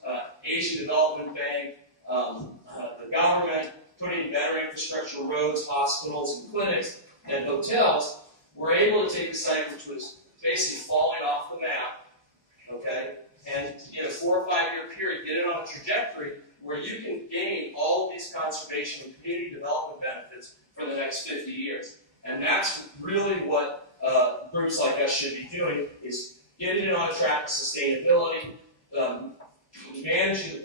Asian Development Bank, the government, putting better infrastructure, roads, hospitals, and clinics, and hotels, we're able to take a site which was basically falling off the map, okay, and in a 4 or 5 year period, get it on a trajectory where you can gain all of these conservation and community development benefits for the next 50 years. And that's really what groups like us should be doing, is getting it on track of sustainability, managing,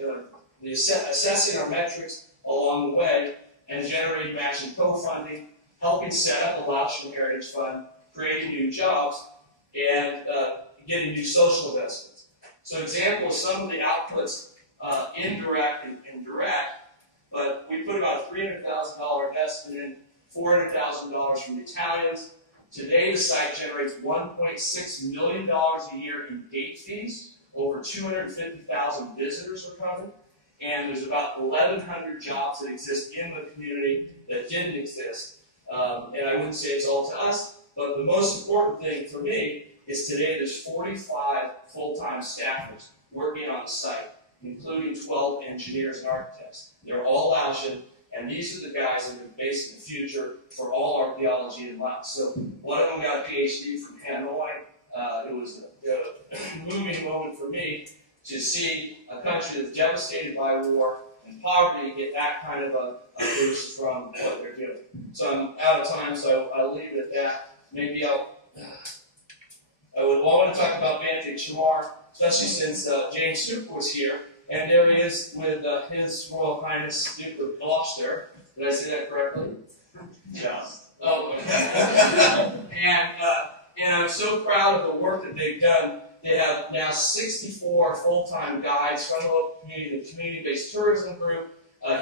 assessing our metrics along the way, and generating matching co-funding, helping set up a Laotian Heritage Fund, creating new jobs, and getting new social investments. So example of some of the outputs, indirect and direct, but we put about a $300,000 investment in, $400,000 from the Italians. Today the site generates $1.6 million a year in gate fees, over 250,000 visitors are coming, and there's about 1,100 jobs that exist in the community that didn't exist. And I wouldn't say it's all to us, but the most important thing for me is today there's 45 full-time staffers working on the site, including 12 engineers and architects. They're all Laotian, and these are the guys that are basing the future for all archaeology in Laos. So one of them got a PhD from Hanoi. It was a moving moment for me to see a country that's devastated by war and poverty get that kind of a boost from what they're doing. So I'm out of time, so I'll leave it at that. Maybe I would want to talk about Bantic Shamar, especially since James Super was here. And there he is with His Royal Highness Duke of Gloucester. Did I say that correctly? Yeah. Oh, and I'm so proud of the work that they've done. They have now 64 full-time guides from the local community, the community-based tourism group.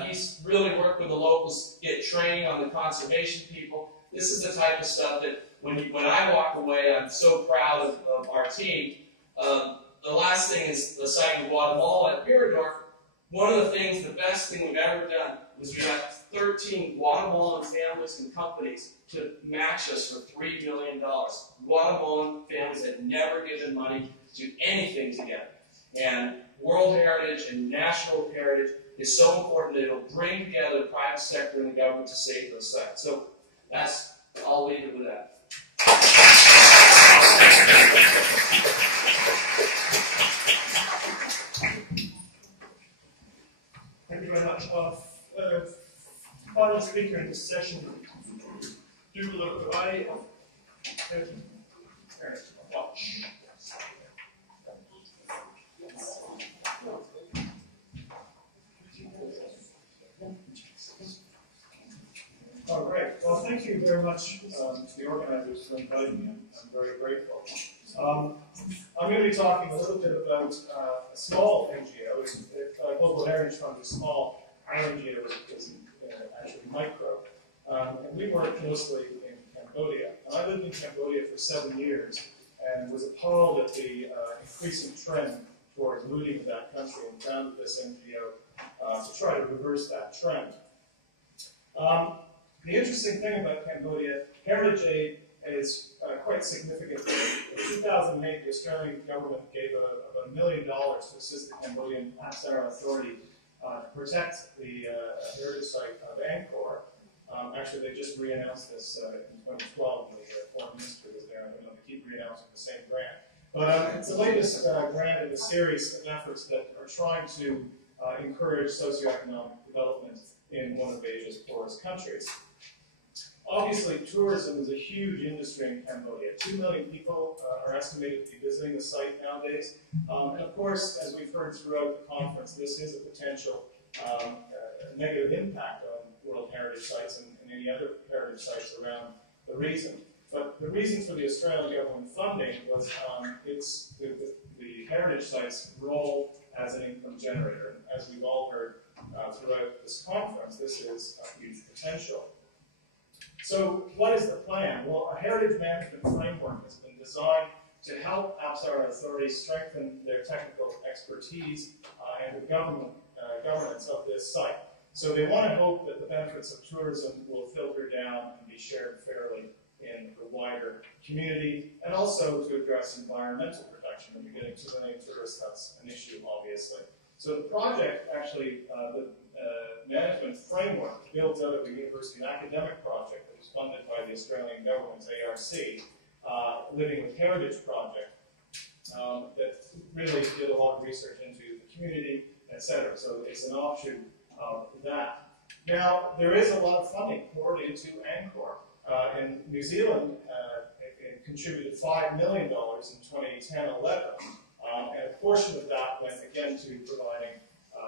He's really worked with the locals to get training on the conservation people. This is the type of stuff that when I walk away, I'm so proud of our team. The last thing is the site in Guatemala at Mirador. One of the things, the best thing we've ever done was we got 13 Guatemalan families and companies to match us for $3 million. Guatemalan families had never given money to anything together. And World Heritage and National Heritage is so important that it'll bring together the private sector and the government to save those sites. So I'll leave it with that. Thank you very much. Our final speaker in this session, Dougald, watch. All right. Well, thank you very much to the organizers for inviting me. I'm very grateful. I'm going to be talking a little bit about a small NGO. Global Heritage Fund is small. Our NGO is actually micro. And we work mostly in Cambodia. And I lived in Cambodia for 7 years and was appalled at the increasing trend towards looting of that country and founded this NGO to try to reverse that trend. The interesting thing about Cambodia, heritage aid is quite significant. In 2008, the Australian government gave about $1 million to assist the Cambodian Apsara Authority to protect the heritage site of Angkor. Actually, they just re-announced this in 2012 when the foreign minister was there. They keep re-announcing the same grant. But it's the latest grant in a series of efforts that are trying to encourage socioeconomic development in one of Asia's poorest countries. Obviously, tourism is a huge industry in Cambodia. 2 million people are estimated to be visiting the site nowadays. And of course, as we've heard throughout the conference, this is a potential negative impact on World Heritage sites and any other heritage sites around the region. But the reason for the Australian government funding was the heritage sites' role as an income generator. And as we've all heard throughout this conference, this is a huge potential. So what is the plan? Well, a heritage management framework has been designed to help Apsara authorities strengthen their technical expertise and the governance of this site. So they want to hope that the benefits of tourism will filter down and be shared fairly in the wider community, and also to address environmental protection. When you're getting 2 million tourists, that's an issue, obviously. So the project actually, Angkor, built out of a university, an academic project that was funded by the Australian government's ARC, Living with Heritage project, that really did a lot of research into the community, etc. So it's an offshoot of that. Now, there is a lot of funding poured into Angkor. In New Zealand, it contributed $5 million in 2010-11, and a portion of that went again to providing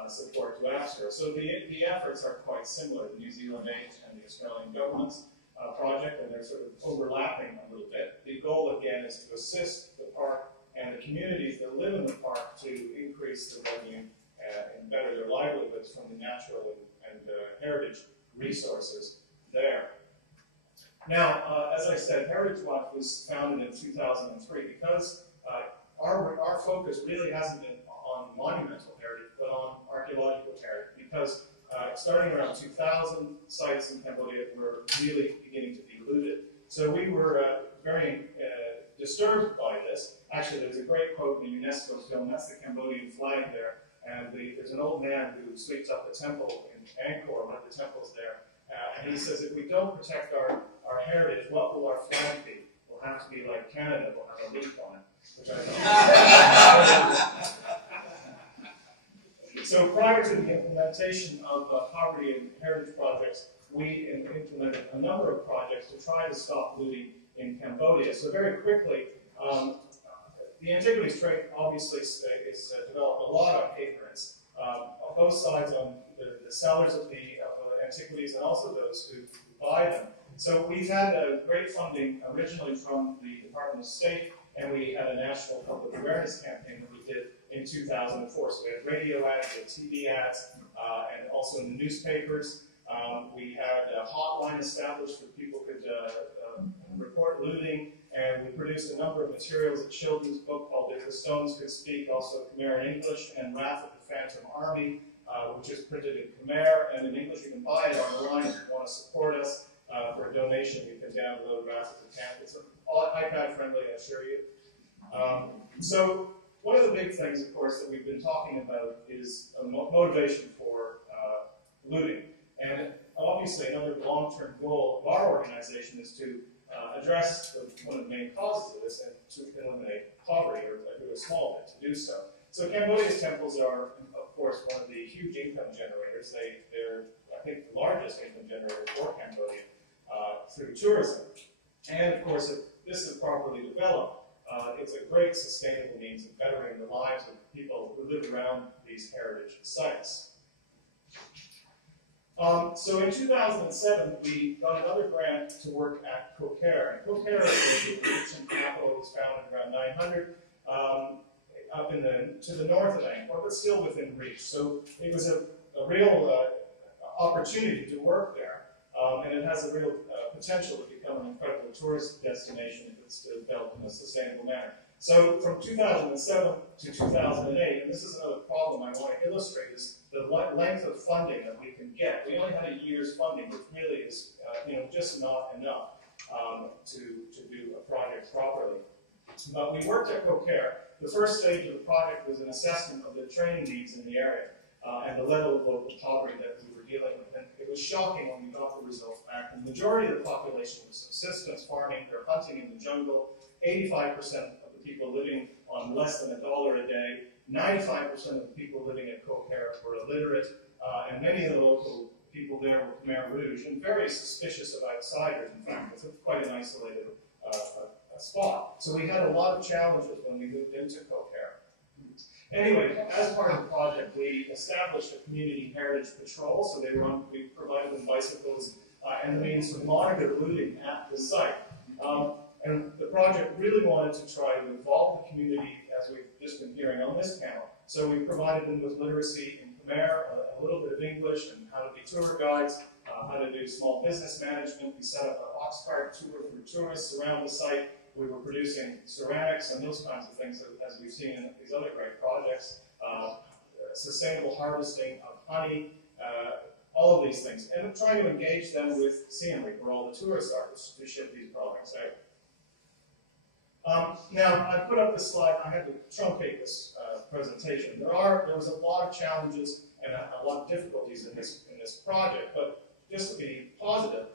support to ASTRA. So the efforts are quite similar, the New Zealand Aid and the Australian government's project, and they're sort of overlapping a little bit. The goal, again, is to assist the park and the communities that live in the park to increase the revenue and better their livelihoods from the natural and heritage resources there. Now, as I said, Heritage Watch was founded in 2003 because our focus really hasn't been on monumental heritage, but on archaeological heritage, because starting around 2000, sites in Cambodia were really beginning to be looted. So we were very disturbed by this. Actually, there's a great quote in the UNESCO film, that's the Cambodian flag there, and there's an old man who sweeps up the temple in Angkor, one of the temples there, and he says, if we don't protect our heritage, what will our flag be? We'll have to be like Canada, we'll have a leaf on it, which I thought. So prior to the implementation of poverty and heritage projects, we implemented a number of projects to try to stop looting in Cambodia. So very quickly, the antiquities trade obviously is developed a lot on ignorance, on both sides, on the sellers of the antiquities and also those who buy them. So we've had great funding originally from the Department of State, and we had a national public awareness campaign that we did in 2004. So we had radio ads, we had TV ads, and also in the newspapers. We had a hotline established where people could report looting, and we produced a number of materials, a children's book called If the Stones Could Speak, also Khmer in English, and Wrath of the Phantom Army, which is printed in Khmer and in English. You can buy it online if you want to support us. For a donation, you can download Wrath of the Phantom. It's iPad friendly, I assure you. So one of the big things, of course, that we've been talking about is a motivation for looting. And obviously, another long-term goal of our organization is to address one of the main causes of this and to eliminate poverty, or do a small bit to do so. So Cambodia's temples are, of course, one of the huge income generators. They're, I think, the largest income generator for Cambodia through tourism. And of course, if this is properly developed, it's a great sustainable means of bettering the lives of people who live around these heritage sites. So in 2007, we got another grant to work at Kokera. And Kokera is the Egyptian capital. It was founded around 900, up to the north of Angkor, but still within reach. So it was a real opportunity to work there, and it has a real potential to become an incredible tourist destination if it's developed in a sustainable manner. So from 2007 to 2008, and this is another problem I want to illustrate, is the length of funding that we can get. We only had a year's funding, which really is just not enough to do a project properly. But we worked at Kokera. The first stage of the project was an assessment of the training needs in the area and the level of local poverty that we were dealing with. And it was shocking when we got the results back. The majority of the population was subsistence farming, they're hunting in the jungle. 85% of the people living on less than $1 a day. 95% of the people living at Kokera were illiterate, and many of the local people there were Khmer Rouge, and very suspicious of outsiders. In fact, it's quite an isolated spot. So we had a lot of challenges when we moved into Kokera. Anyway, as part of the project, we established a community heritage patrol. So we provided them bicycles and the means to monitor looting at the site. And the project really wanted to try to involve the community, as we've just been hearing on this panel. So we provided them with literacy in Khmer, a little bit of English, and how to be tour guides, how to do small business management. We set up an ox cart tour for tourists around the site. We were producing ceramics and those kinds of things, as we've seen in these other great projects. Sustainable harvesting of honey, all of these things. And trying to engage them with scenery, where all the tourists are, to ship these products out. Now, I put up this slide. I had to truncate this presentation. There was a lot of challenges and a lot of difficulties in this project, but just to be positive,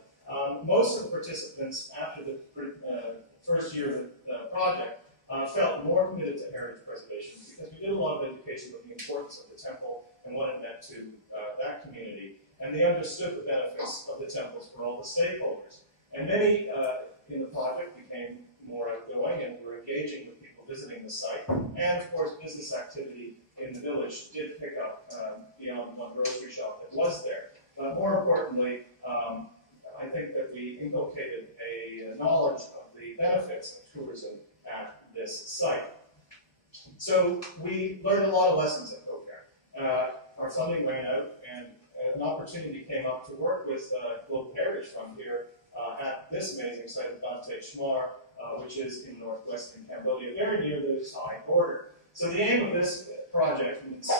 most of the participants after the first year of the project felt more committed to heritage preservation because we did a lot of education of the importance of the temple and what it meant to that community, and they understood the benefits of the temples for all the stakeholders. And many in the project became more outgoing and were engaging with people visiting the site, and of course business activity in the village did pick up beyond the one grocery shop that was there. But more importantly, I think that we inculcated a knowledge of the benefits of tourism at this site. So we learned a lot of lessons at Coben. Our funding ran out, and an opportunity came up to work with Global Heritage Fund here at this amazing site of Bante Shmar, which is in northwestern Cambodia, very near the Thai border. So the aim of this project, and it's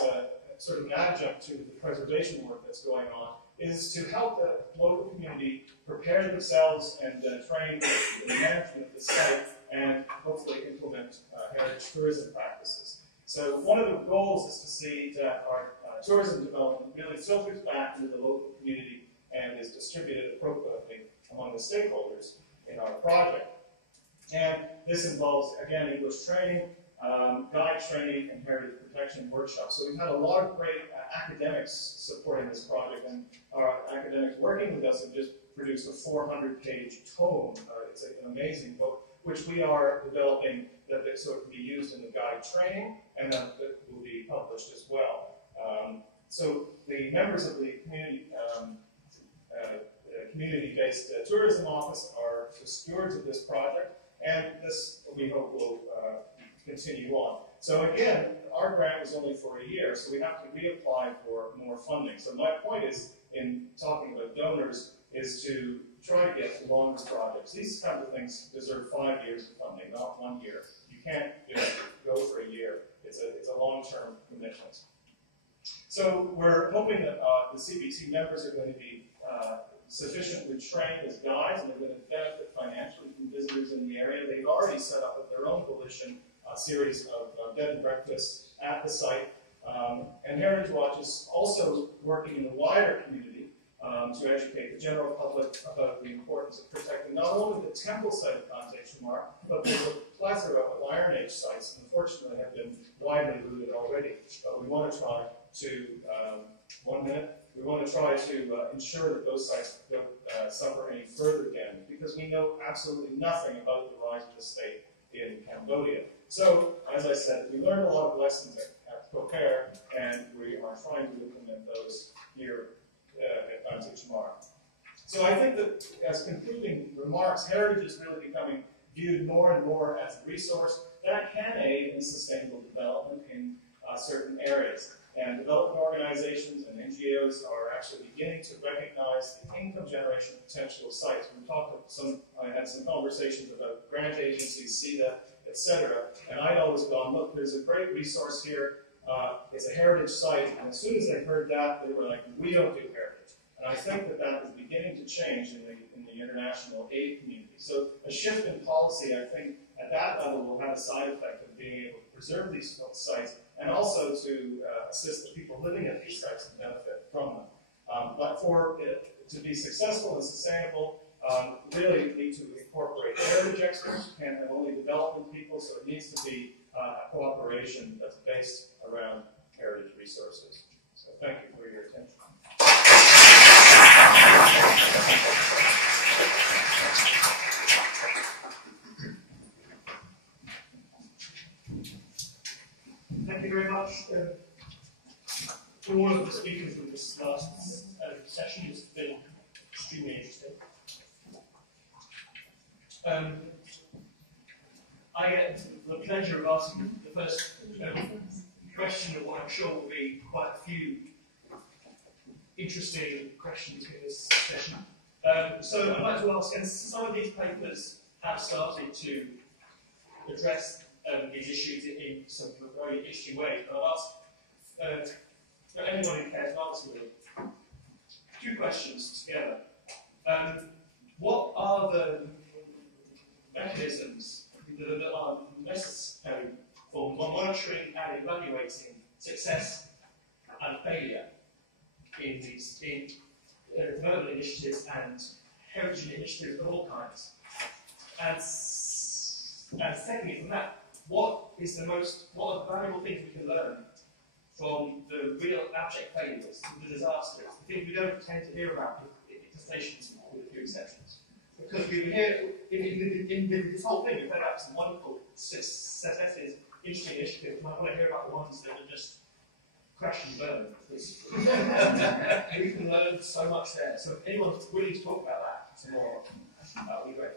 sort of an adjunct to the preservation work that's going on, is to help the local community prepare themselves and train the management of the site and hopefully implement heritage tourism practices. So one of the goals is to see that our tourism development really filters back into the local community and is distributed appropriately among the stakeholders in our project. And this involves, again, English training, guide training, and heritage protection workshops. So we've had a lot of great academics supporting this project, and our academics working with us have just produced a 400-page tome. It's an amazing book, which we are developing so it can be used in the guide training, and that will be published as well. So the members of the community-based tourism office are the stewards of this project, and this, we hope, will continue on. So again, our grant was only for a year, so we have to reapply for more funding. So my point is, in talking about donors, is to try to get longer projects. These kinds of things deserve 5 years of funding, not 1 year. You can't go for a year. It's a long-term commitment. So we're hoping that the CBT members are going to be sufficiently trained as guides, and they're going to benefit financially from visitors in the area. They've already set up with their own volition a series of bed and breakfasts at the site. And Heritage Watch is also working in the wider community to educate the general public about the importance of protecting not only the temple site of Bante Shmar, but the plethora of Iron Age sites, unfortunately, have been widely looted already. But we want to try to, we want to try to ensure that those sites don't suffer any further damage, because we know absolutely nothing about the rise of the state in Cambodia. So, as I said, we learned a lot of lessons at Coben, and we are trying to implement those here at Bante Shmar. So I think that, as concluding remarks, heritage is really becoming viewed more and more as a resource that can aid in sustainable development in certain areas. And development organizations and NGOs are actually beginning to recognize the income generation potential of sites. I had some conversations about grant agencies, CEDA, etc. And I'd always gone, look, there's a great resource here. It's a heritage site. And as soon as they heard that, they were like, we don't do heritage. And I think that that is beginning to change in the international aid community. So a shift in policy, I think, at that level will have a side effect of being able to preserve these sites and also to assist the people living at these sites and benefit from them. But for it to be successful and sustainable, really need to incorporate heritage experts. You can't have only development people, so it needs to be a cooperation that's based around heritage resources. So thank you for your attention. Thank you very much to all of the speakers in this last session. It's been extremely interesting. I get the pleasure of asking the first question of what I'm sure will be quite a few interesting questions in this session. So I'd like to ask, and some of these papers have started to address these issues in some very interesting ways, but I'll ask for anyone who cares to answer them. Two questions together. What are the mechanisms that are necessary for monitoring and evaluating success and failure in development initiatives and heritage initiatives of all kinds. And secondly from that, what are the valuable things we can learn from the real abject failures, the disasters, the things we don't tend to hear about infestations with a few exceptions. Because we hear, in this whole thing, we've heard about some wonderful successes, interesting initiatives, and I want to hear about the ones that are just crash and burn. And we can learn so much there. So if anyone's willing to talk about that some more, that would be great.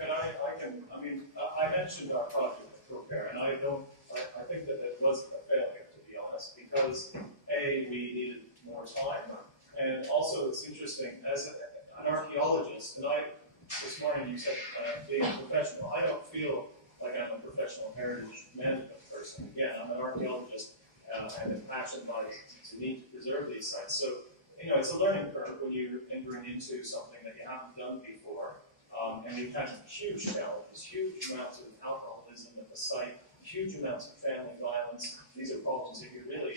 And I mentioned our project with Prepare, and I think that it was a failure, to be honest, because A, we needed more time, and also it's interesting, as an archaeologist, and this morning you said being a professional, I don't feel like I'm a professional heritage management person. Again, I'm an archaeologist and am passionate by the need to preserve these sites. So, it's a learning curve when you're entering into something that you haven't done before. And we've had huge challenges, huge amounts of alcoholism at the site, huge amounts of family violence. These are problems that you really,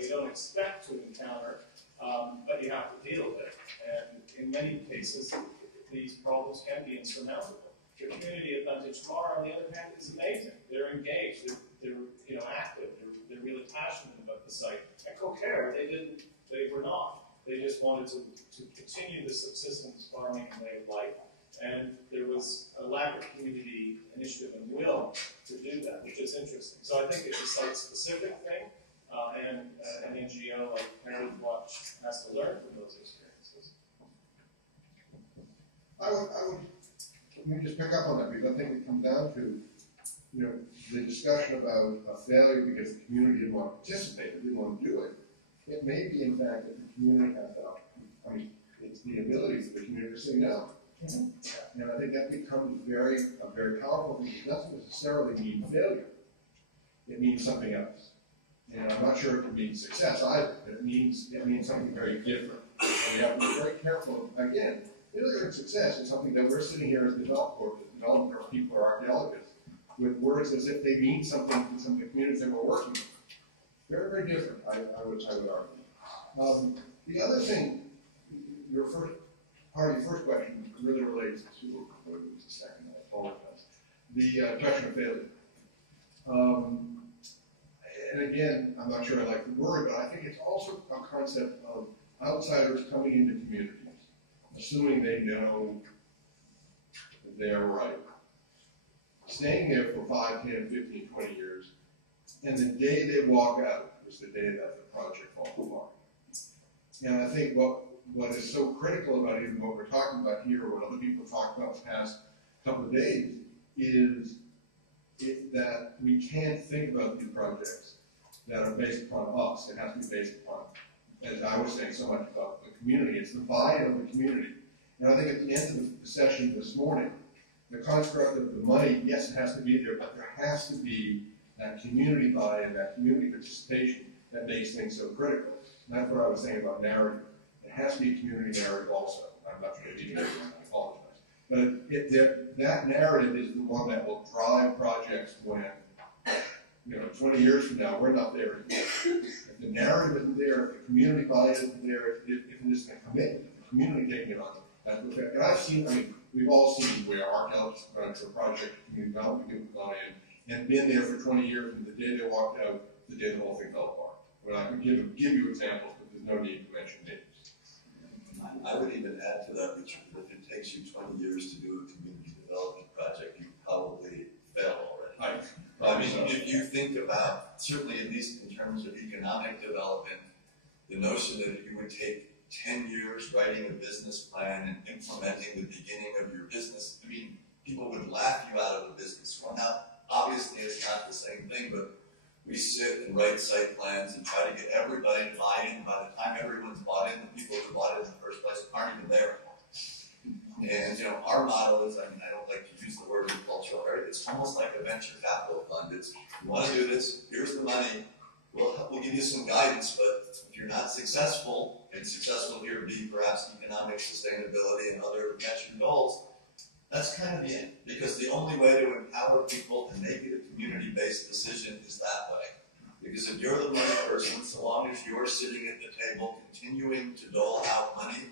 you don't expect to encounter, but you have to deal with. And in many cases, these problems can be insurmountable. Your community at Burtenshaw, on the other hand, is amazing. They're engaged, they're active, they're really passionate about the site. At Coben, they were not. They just wanted to continue the subsistence farming way of life. And there was a lack of community initiative and will to do that, which is interesting. So I think it's a site-specific thing, and an NGO like Heritage Watch has to learn from those experiences. I would let me just pick up on that, because I think it comes down to, the discussion about a failure because the community didn't want to participate, didn't want to do it. It may be, in fact, that the community has that. It's the ability for the community to say no. Mm-hmm. And I think that becomes a very powerful thing. It doesn't necessarily mean failure. It means something else. And I'm not sure it means success either. It means something very different. And we have to be very careful. Again, failure and success is something that we're sitting here as developers people or archaeologists with words as if they mean something to some of the communities that we're working with. Very, very different, I would argue. The other thing, part of your first question really relates to, what was the second? I apologize. The question of failure. And again, I'm not sure I like the word, but I think it's also a concept of outsiders coming into communities, assuming they know that they're right. Staying there for 5, 10, 15, 20 years, and the day they walk out is the day that the project falls apart. And I think what is so critical about even what we're talking about here, or what other people have talked about the past couple of days, is that we can't think about these projects that are based upon us. It has to be based upon, as I was saying so much about the community, it's the buy-in of the community. And I think at the end of the session this morning, the construct of the money, yes, it has to be there, but there has to be that community buy-in, that community participation that makes things so critical. And that's what I was saying about narrative. It has to be a community narrative also. I'm not sure if you can, I apologize. But that narrative is the one that will drive projects when, 20 years from now, we're not there anymore. If the narrative isn't there, if the community buy-in isn't there, if it isn't a commitment, if the community taking it on, that's what. And I've seen, we've all seen where archaeologists have gone to a project, community development people have gone in, and been there for 20 years, and the day they walked out, the day the whole thing fell apart. I can give you examples, but there's no need to mention names. I would even add to that, Richard, that if it takes you 20 years to do a community development project, you probably fail already. If you think about, certainly at least in terms of economic development, the notion that you would take 10 years writing a business plan and implementing the beginning of your business, people would laugh you out of a business. Well, now, obviously it's not the same thing, but we sit and write site plans and try to get everybody to buy in. By the time everyone's bought in, the people who bought in the first place aren't even there anymore. And our model is, I don't like to use the word cultural heritage. It's almost like a venture capital fund. It's, you want to do this, here's the money, we'll give you some guidance, but if you're not successful, and successful here would be perhaps economic sustainability and other measured goals, that's kind of the end. Because the only way to empower people and make it a community-based decision is that way. Because if you're the money person, so long as you're sitting at the table continuing to dole out money,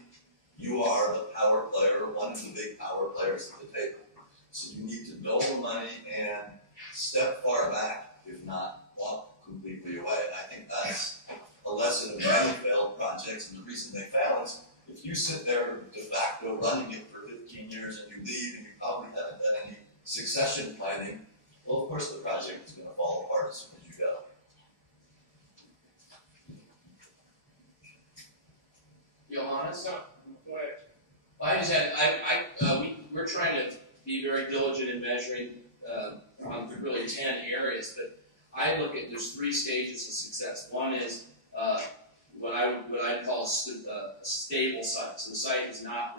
You are the power player, one of the big power players at the table. So you need to know the money and step far back, if not walk completely away. And I think that's a lesson of many failed projects, and the reason they fail is if you sit there de facto running it for 15 years and you leave and you probably haven't done any succession planning, well, of course the project is going to fall apart as soon as you go. Johannes? So, go ahead. I just had, we're trying to be very diligent in measuring on really 10 areas, but I look at, there's 3 stages of success. One is what I call a stable site. So the site is not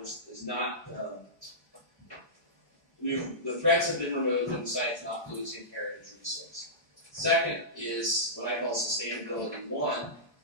the threats have been removed and the site is not losing heritage resource. Second is what I call sustainability 1,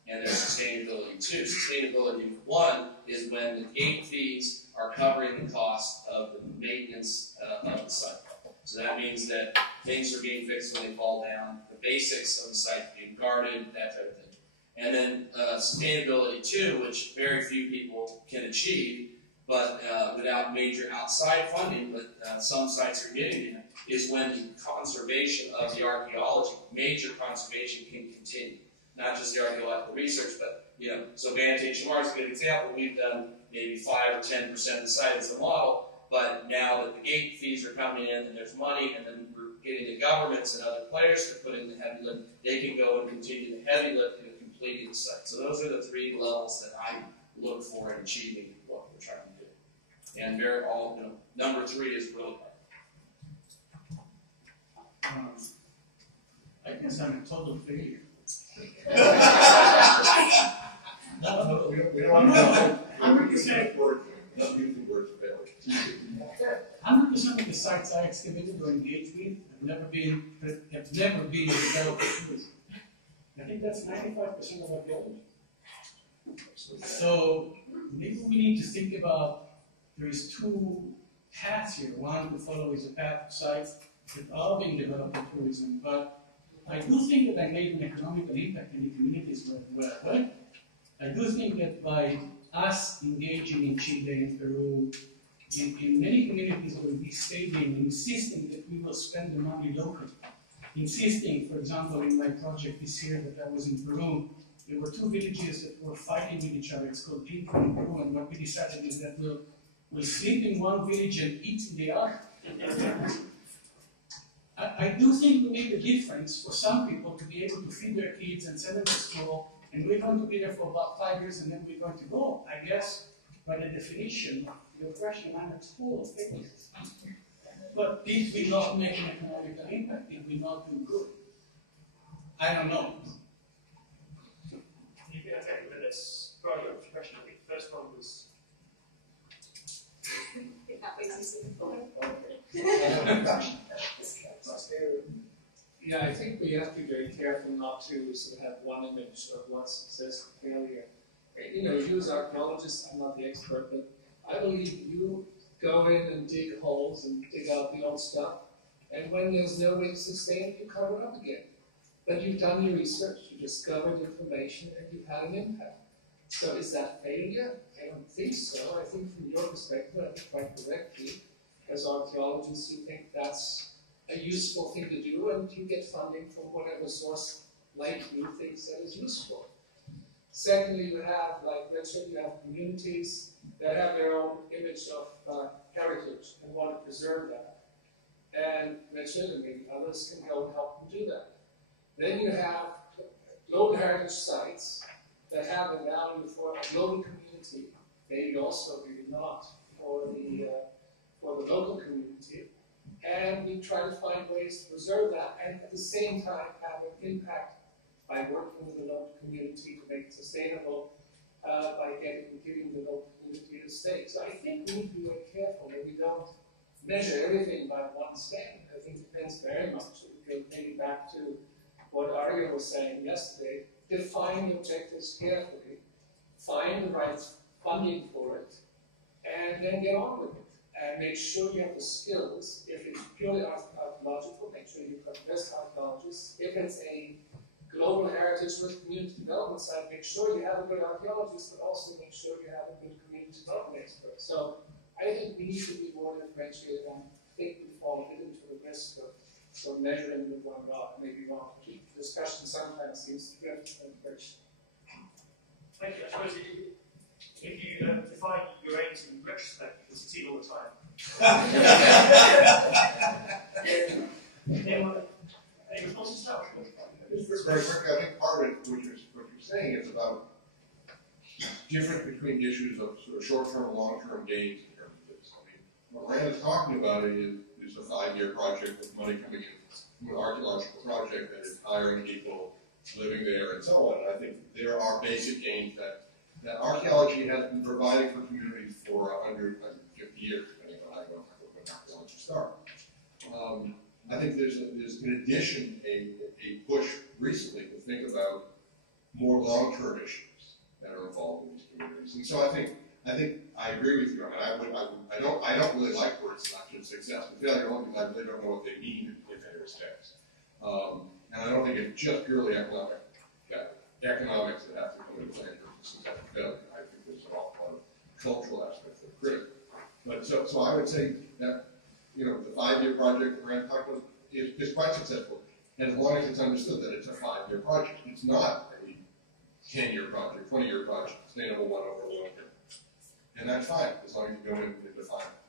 and there's sustainability 2. Sustainability 1 is when the gate fees are covering the cost of the maintenance of the site. So that means that things are being fixed when they fall down, the basics of the site being guarded, that type of thing. And then sustainability 2, which very few people can achieve, but without major outside funding, but some sites are getting it, is when the conservation of the archaeology, major conservation, can continue. Not just the archaeological research, but, so Vantage Shamar is a good example. We've done maybe 5 or 10% of the site as the model, but now that the gate fees are coming in and there's money, and then we're getting the governments and other players to put in the heavy lift, they can go and continue the heavy lifting of completing the site. So those are the 3 levels that I look for in achieving what we're trying to do. And number 3 is really hard. I guess I'm a total failure. We don't want to 100%. Not using words of failure. 100% of the sites I excavated or engaged with have never been developed for tourism. I think that's 95% of archaeology. So maybe we need to think about, there is 2 paths here. One to follow is a path of sites that are being developed for tourism, but I do think that I made an economical impact in the communities where I went. I do think that by us engaging in Chile and Peru, in many communities where we stayed in, insisting that we will spend the money locally. Insisting, for example, in my project this year that I was in Peru, there were 2 villages that were fighting with each other. It's called Pinto and Peru, and what we decided is that we'll sleep in one village and eat in the other. I do think we make a difference for some people to be able to feed their kids and send them to school, and we're going to be there for about 5 years and then we're going to go. I guess, by the definition of your question, I'm a total failure. But did we not make an economical impact? Did we not do good? I don't know. Let's go over the question. I think the first one was. Yeah, I think we have to be very careful not to sort of have one image of what success and failure. You as archaeologists, I'm not the expert, but I believe you go in and dig holes and dig out the old stuff, and when there's no way to sustain it, you cover it up again. But you've done your research, you discovered information, and you've had an impact. So is that failure? I don't think so. I think from your perspective, I think quite correctly, as archaeologists, you think that's a useful thing to do, and you get funding from whatever source like you thinks that is useful. Secondly, you have, like Richard, you have communities that have their own image of heritage and want to preserve that. And Richard and maybe others can go and help them do that. Then you have global heritage sites that have a value for a global community, maybe also, maybe not, for the local community. And we try to find ways to preserve that and at the same time have an impact by working with the local community to make it sustainable, by giving the local community a stake. So I think we need to be very careful that we don't measure everything by one stake. I think it depends very much. We go maybe back to what Arya was saying yesterday. Define the objectives carefully, find the right funding for it, and then get on with it. And make sure you have the skills. If it's purely archaeological, make sure you've got the best archaeologists. If it's a global heritage with community development side, make sure you have a good archaeologist, but also make sure you have a good community development measuring with one rod. Maybe one keep discussion sometimes seems drift and bridge. Thank you. I suppose if you define your aims in retrospect, you can succeed all the time. Any responses to that? Just very quickly, I think part of it, what you're saying, is about difference between issues of sort of short-term and long-term gains in terms of this. I mean, what Rand is talking about is a 5-year project with money coming in from an archaeological project that is hiring people, living there, and so on. And I think there are basic gains that archaeology has been providing for communities for 150 years, depending on how when archaeology started. I think there's in addition a push recently to think about more long-term issues that are involved in these communities. And so I think I agree with you. I mean, I don't really like words such as success and failure, only because I really don't know what they mean in any respects. And I don't think it's just purely economics that have to come into play in terms of success and failure. I think there's an awful lot of cultural aspects that are critical. But so I would say that the 5-year project that Rand talked about is quite successful, and as long as it's understood that it's a 5-year project. It's not a 10-year project, 20-year project, sustainable one over a long term. And that's fine, as long as you go in and define it.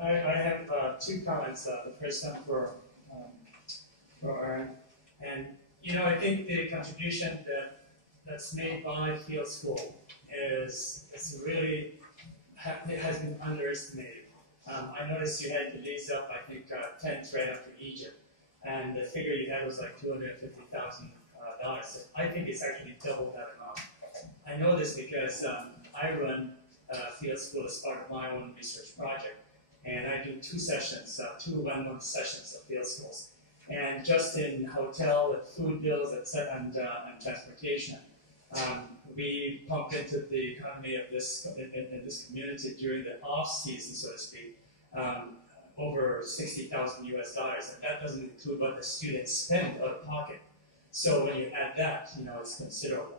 I have 2 comments. The first one for Aaron. And, I think the contribution that's made by Field School is really has been underestimated. I noticed you had the leads up, I think, tents right after Egypt, and the figure you had was like $250,000. I think it's actually double that amount. I know this because I run Field School as part of my own research project, and I do 2 sessions, 2 1-month sessions of Field Schools. And just in hotel, and food bills, etc., and transportation, we pumped into the economy of this in this community during the off season, so to speak, over $60,000 US, and that doesn't include what the students spend out of pocket. So when you add that, it's considerable.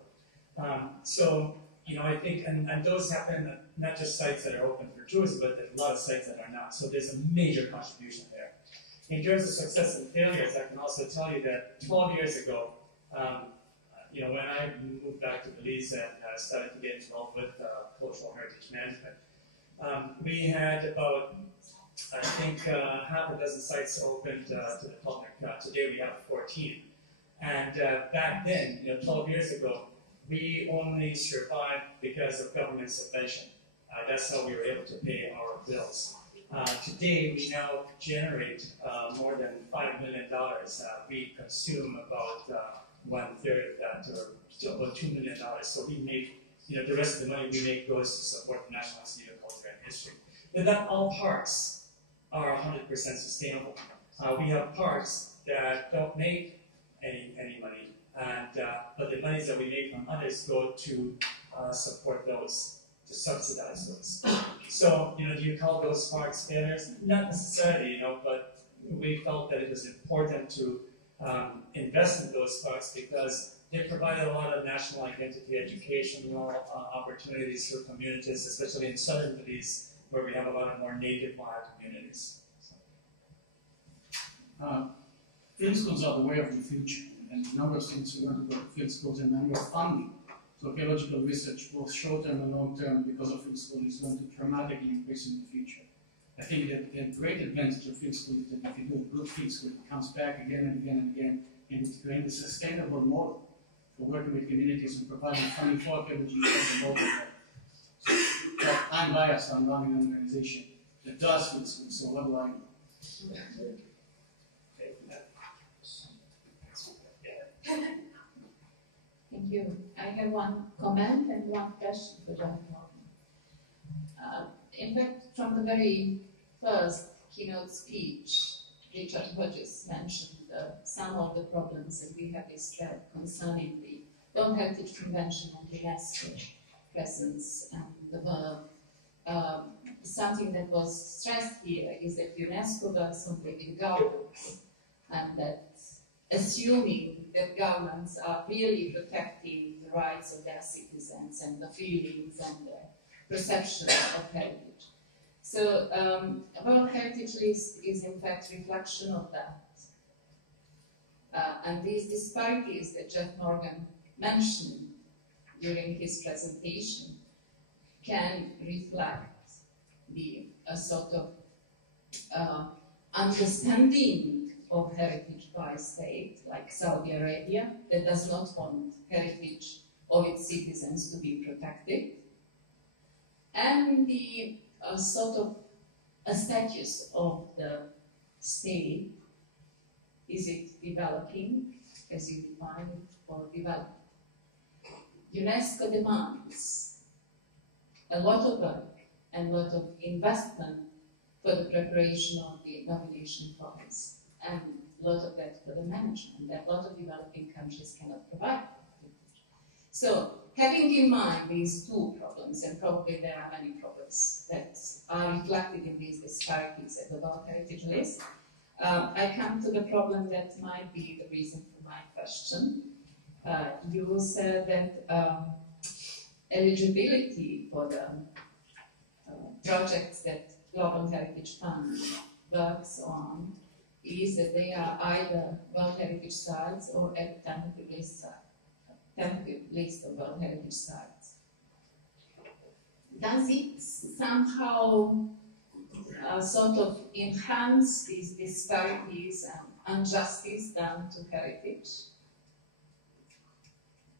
I think, and those happen at not just sites that are open for tourism, but there's a lot of sites that are not. So there's a major contribution there. In terms of success and failures, I can also tell you that 12 years ago, when I moved back to Belize and started to get involved with cultural heritage management, we had about, I think, half a dozen sites opened to the public. Today we have 14. And back then, 12 years ago, we only survived because of government subvention. That's how we were able to pay our bills. Today, we now generate more than $5 million. We consume about 1/3 of that, or about $2 million. So we make, the rest of the money we make goes to support the National Institute of Culture and History. But not all parks are 100% sustainable. We have parks that don't make any money, and but the monies that we make from others go to support those, to subsidize those. So, do you call those parks failures? Not necessarily, but we felt that it was important to invest in those parks because they provided a lot of national identity, educational opportunities for communities, especially in southern Belize, where we have a lot of more native wild communities. Field schools are the way of the future, and a number of things we want to go to field schools, and then funding. So archaeological research, both short-term and long-term, because of field school, is going to dramatically increase in the future. I think that a great advantage of field school is that if you do a good field school, it comes back again and again and again, and it's creating a sustainable model for working with communities and providing funding for archaeology at the local level. So, I'm biased, I'm running an organization that does field school, so what do I know? Thank you. I have one comment and one question for John. In fact, from the very first keynote speech, Richard Hodges mentioned some of the problems that we have described concerning the World Heritage Convention and UNESCO presence and the verb. Something that was stressed here is that UNESCO works only with governments, and that assuming that governments are really protecting the rights of their citizens and the feelings and the perception of heritage. So World Heritage List is in fact reflection of that. And these disparities that Jeff Morgan mentioned during his presentation can reflect the sort of understanding of heritage by state, like Saudi Arabia, that does not want heritage of its citizens to be protected, and the sort of a status of the state. Is it developing, as you define it, or developing? UNESCO demands a lot of work and a lot of investment for the preparation of the nomination funds, and a lot of that for the management that a lot of developing countries cannot provide. So, having in mind these two problems, and probably there are many problems that are reflected in these disparities at the World Heritage List, I come to the problem that might be the reason for my question. You said that eligibility for the projects that Global Heritage Fund works on is that they are either World Heritage Sites or at tentative list of World Heritage Sites. Does it somehow sort of enhance these disparities and injustice done to heritage?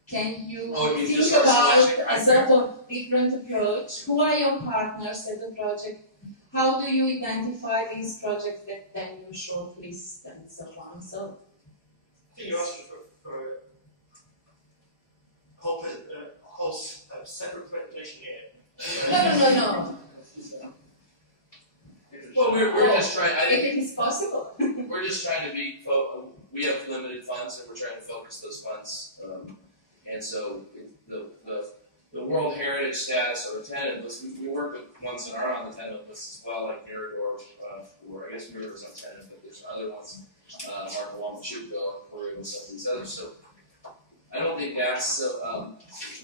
Can you think about a sort of different approach? Who are your partners at the project? How do you identify these projects that then you shortlist and so on? So, I think you're asking for a whole separate presentation here. No. Well, we're just trying. I think if it is possible. we're just trying to be. We have limited funds, and we're trying to focus those funds. And so the World Heritage status or tentative list, we work with ones that are on the tentative list as well, like Mirador, or I guess Mirador's on tentative, but there's other ones, Marco Moshenka, Peru, and some of these others. So I don't think that's.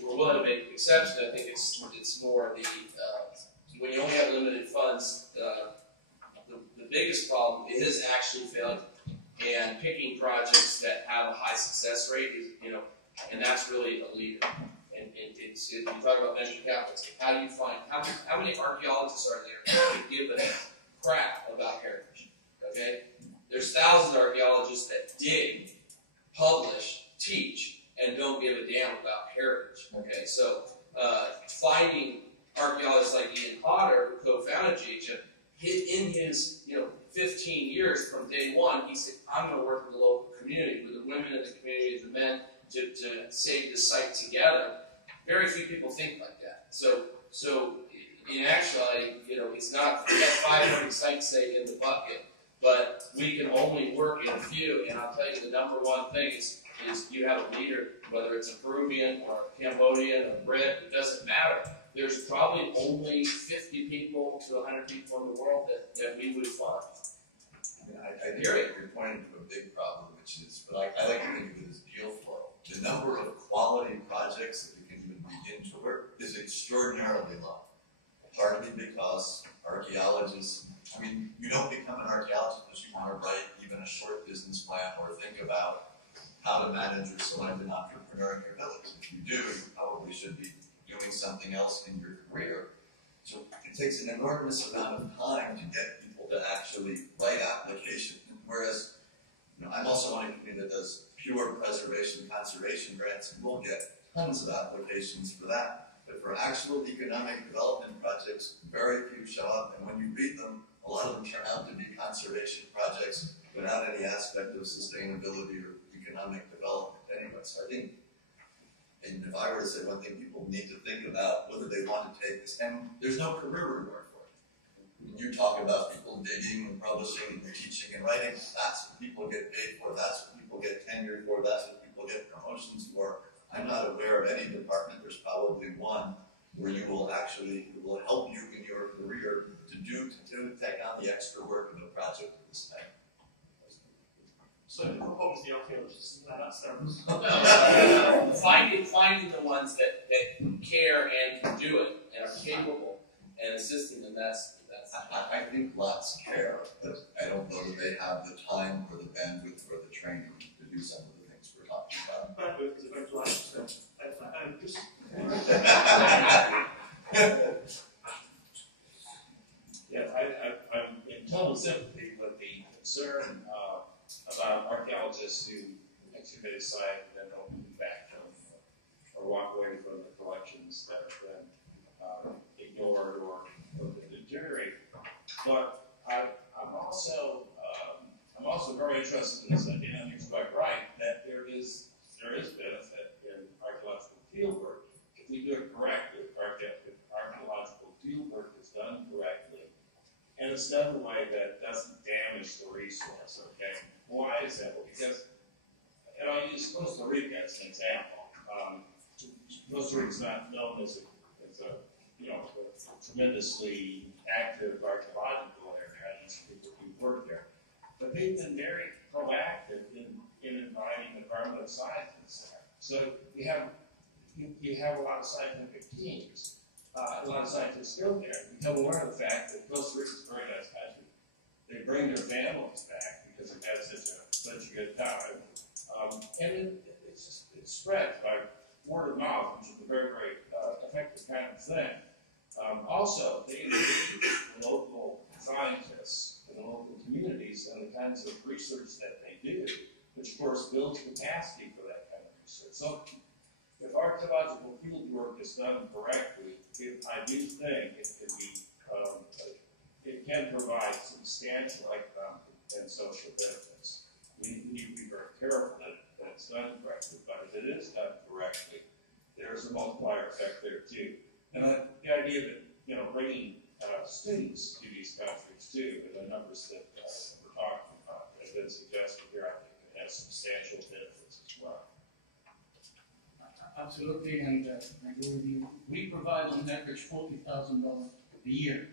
We're willing to make exceptions. I think it's more the when you only have limited funds. The biggest problem is actually failing and picking projects that have a high success rate. And that's really a leader. And if you talk about venture capitalists, how do you find how many archaeologists are there who give a crap about heritage? Okay, there's thousands of archaeologists that dig, publish, teach, and don't give a damn about heritage. Okay, so finding archaeologists like Ian Potter, who co-founded GHF, in his 15 years from day one, he said, I'm going to work with the local community, with the women in the community, the men, to save the site together. Very few people think like that. So in actuality, it's not, we have 500 sites, say, in the bucket, but we can only work in a few. And I'll tell you, the number one thing is you have a leader, whether it's a Peruvian or a Cambodian or a Brit, it doesn't matter. There's probably only 50 people to 100 people in the world that we would fund. I hear it. You're pointing to a big problem, which is, but I like to think of it as deal flow. The number of quality projects that we can even begin to work is extraordinarily low. Partly because archaeologists, you don't become an archaeologist because you want to write even a short business plan or think about how to manage or select an entrepreneur in your village. If you do, you probably should be doing something else in your career. So it takes an enormous amount of time to get people to actually write applications. Whereas, I'm also on a committee that does pure preservation conservation grants, and we'll get tons of applications for that. But for actual economic development projects, very few show up. And when you read them, a lot of them turn out to be conservation projects without any aspect of sustainability or economic development anyway. So I think, and if I were to say one thing people need to think about, whether they want to take this, and there's no career reward for it. When you talk about people digging and publishing and teaching and writing, that's what people get paid for, that's what people get tenured for, that's what people get promotions for. I'm not aware of any department, there's probably one, where it will help you in your career to take on the extra work of a project of this type. So the problem is the archaeologists, and that's terrible. Finding the ones that care and can do it and are capable and assisting them. That's I think lots care, but I don't know that they have the time or the bandwidth or the training to do some of the things we're talking about. Bandwidth is a very polite term. Just Yeah, I'm in total sympathy with the concern about archaeologists who excavate a site and then don't move back from or walk away from the collections that have been ignored or deteriorated. But I'm also very interested in this idea, and he's quite right, that there is benefit in archaeological fieldwork if we do it correctly. If archaeological fieldwork is done correctly, and it's done in a way that doesn't damage the resource. Okay, why is that? Well, because, and I'll use Costa Rica as an example. Costa Rica is not known as a tremendously active archaeological area, and people who work there. But they've been very proactive in inviting the environmental scientists there. So you have a lot of scientific teams, a lot of scientists go there, become aware of the fact that Costa Rica is a very nice country. They bring their families back because they've had such a good time. And it spreads by word of mouth, which is a very, very effective kind of thing. Also, they engage the local scientists and the local communities and the kinds of research that they do, which of course builds capacity for that kind of research. So if archaeological field work is done correctly, I do think it can provide substantial economic and social benefits. We need to be very careful that it's done correctly, but if it is done correctly, there's a multiplier effect there too. And the idea that, bringing students to these countries too, and the numbers that we're talking about have been suggested here, I think it has substantial benefits as well. Absolutely, and I agree with you. We provide on average $40,000 a year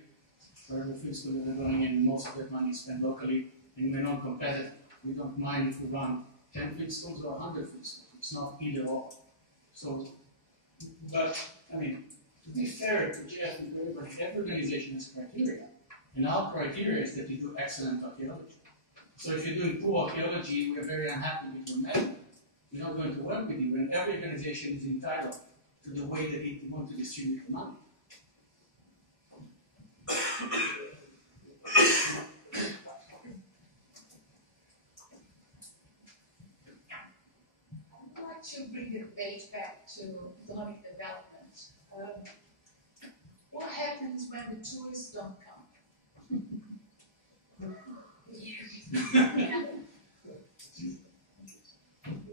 for every field school that we're going in. Most of that money is spent locally, and we're non-competitive. We don't mind if we run 10 field schools or 100 field schools. It's not either or. So, but, to be fair to Jeff and everybody, every organization has criteria. And our criteria is that you do excellent archaeology. So if you're doing poor archaeology, we're very unhappy with your method. We're not going to work with you, and every organization is entitled to the way that it wants to distribute the money. I'd like to bring the debate back to economic development. What happens when the tourists don't come?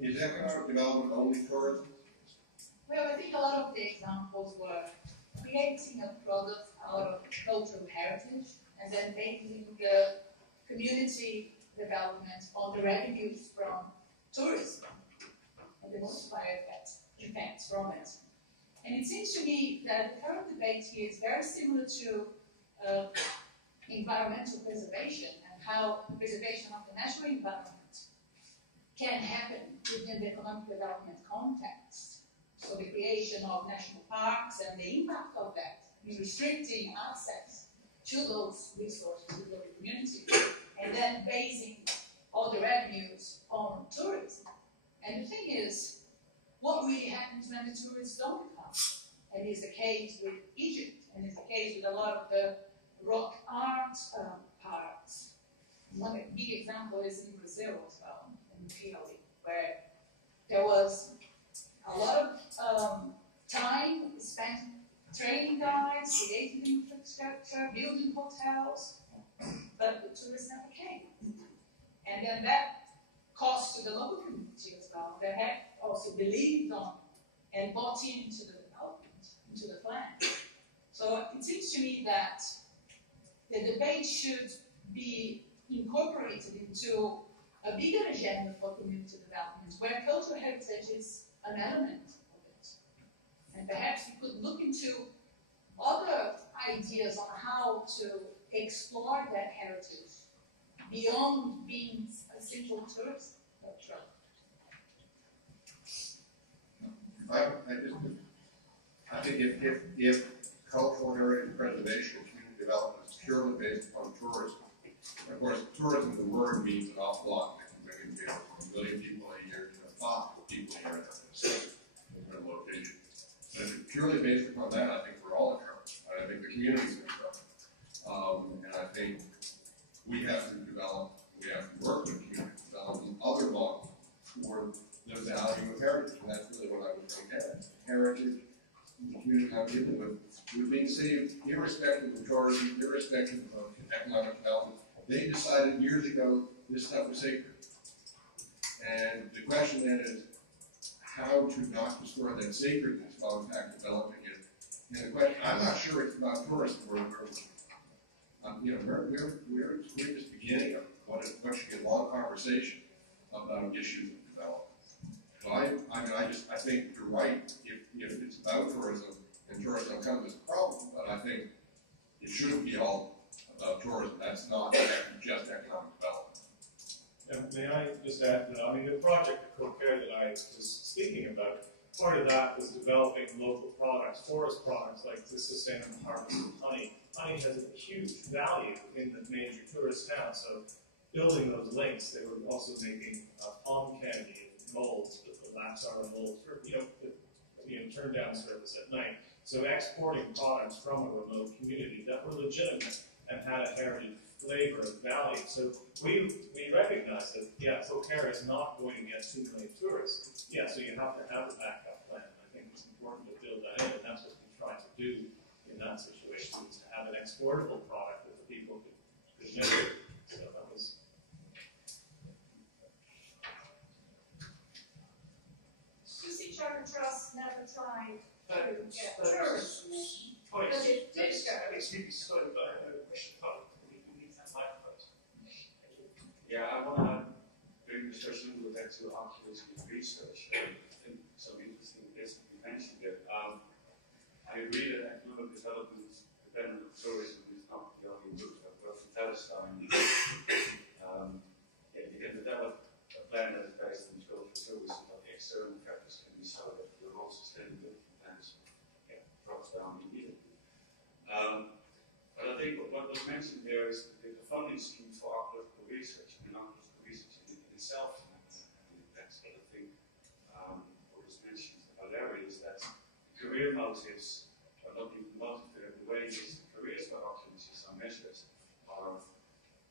Is economic development only tourism? Well, I think a lot of the examples were creating a product out of cultural heritage and then making the community development on the revenues from tourism and the multiplier effects from it. And it seems to me that the current debate here is very similar to environmental preservation and how the preservation of the natural environment can happen within the economic development context. So the creation of national parks and the impact of that in restricting access to those resources to the local community, and then basing all the revenues on tourism. And the thing is, what really happens when the tourists don't come? And it's the case with Egypt, and it's the case with a lot of the rock art parks. One big example is in Brazil as well, in Italy, where there was a lot of time spent training guides, creating infrastructure, building hotels, but the tourists never came. And then that cost to the local community as well. They had also believed on and bought into the development, into the plan. So it seems to me that the debate should be incorporated into a bigger agenda for community development, where cultural heritage is an element of it. And perhaps we could look into other ideas on how to explore that heritage beyond being a simple tourist culture. I think if cultural heritage preservation and community development is purely based upon tourism. And of course, tourism, the word means an awful lot. Maybe from 1 million people a year to 5 people a year in a location. And if it's purely based upon that, I think we're all in trouble. I think the community's in trouble. And I think we have to work with communities, develop other models for the value of heritage. And that's really what I was trying to get at. Heritage, the community I'm dealing with, was being saved irrespective of tourism, irrespective of economic development. They decided years ago this stuff was sacred. And the question then is how to not destroy that sacredness while in fact developing it. And the question, I'm not sure it's about tourism. We're just beginning of what should be a long conversation about issues of development. So I think you're right. If it's about tourism and tourism comes as a problem, but I think it shouldn't be all about tourism. That's not just economic development. And may I just add that, I mean, the project of co-care that I was speaking about, part of that was developing local products, forest products like the sustainable harvest of honey. Honey has a huge value in the major tourist towns, so building those links, they were also making palm candy and molds, the Laxara molds for, turn down service at night. So exporting products from a remote community that were legitimate and had a heritage flavor and value. So we recognize that, yeah, co-care is not going to get 2 million tourists. Yeah, so you have to have a backup plan. I think it's important to build that in, and that's what we try to do in that situation, is to have an exportable product that the people could make. So that was... You see, Charter Trust never tried to get That's tourism in. quite... But it did go. Excuse me, sorry, but I have a question. Yeah, I want to bring the discussion a little back to archaeology and research. And some interesting bits that you mentioned there. I agree that economic development dependent on tourism is not the only route. I've worked in Palestine. You can develop a plan that is based on cultural tourism, but the external factors can be so that your whole sustainability plans drops down immediately. But I think what was mentioned there is the funding scheme for archaeological research. Archaeological research in itself impacts. But I think what was mentioned earlier is that career motives are not even motivated. The way these careers for archaeologists are measured are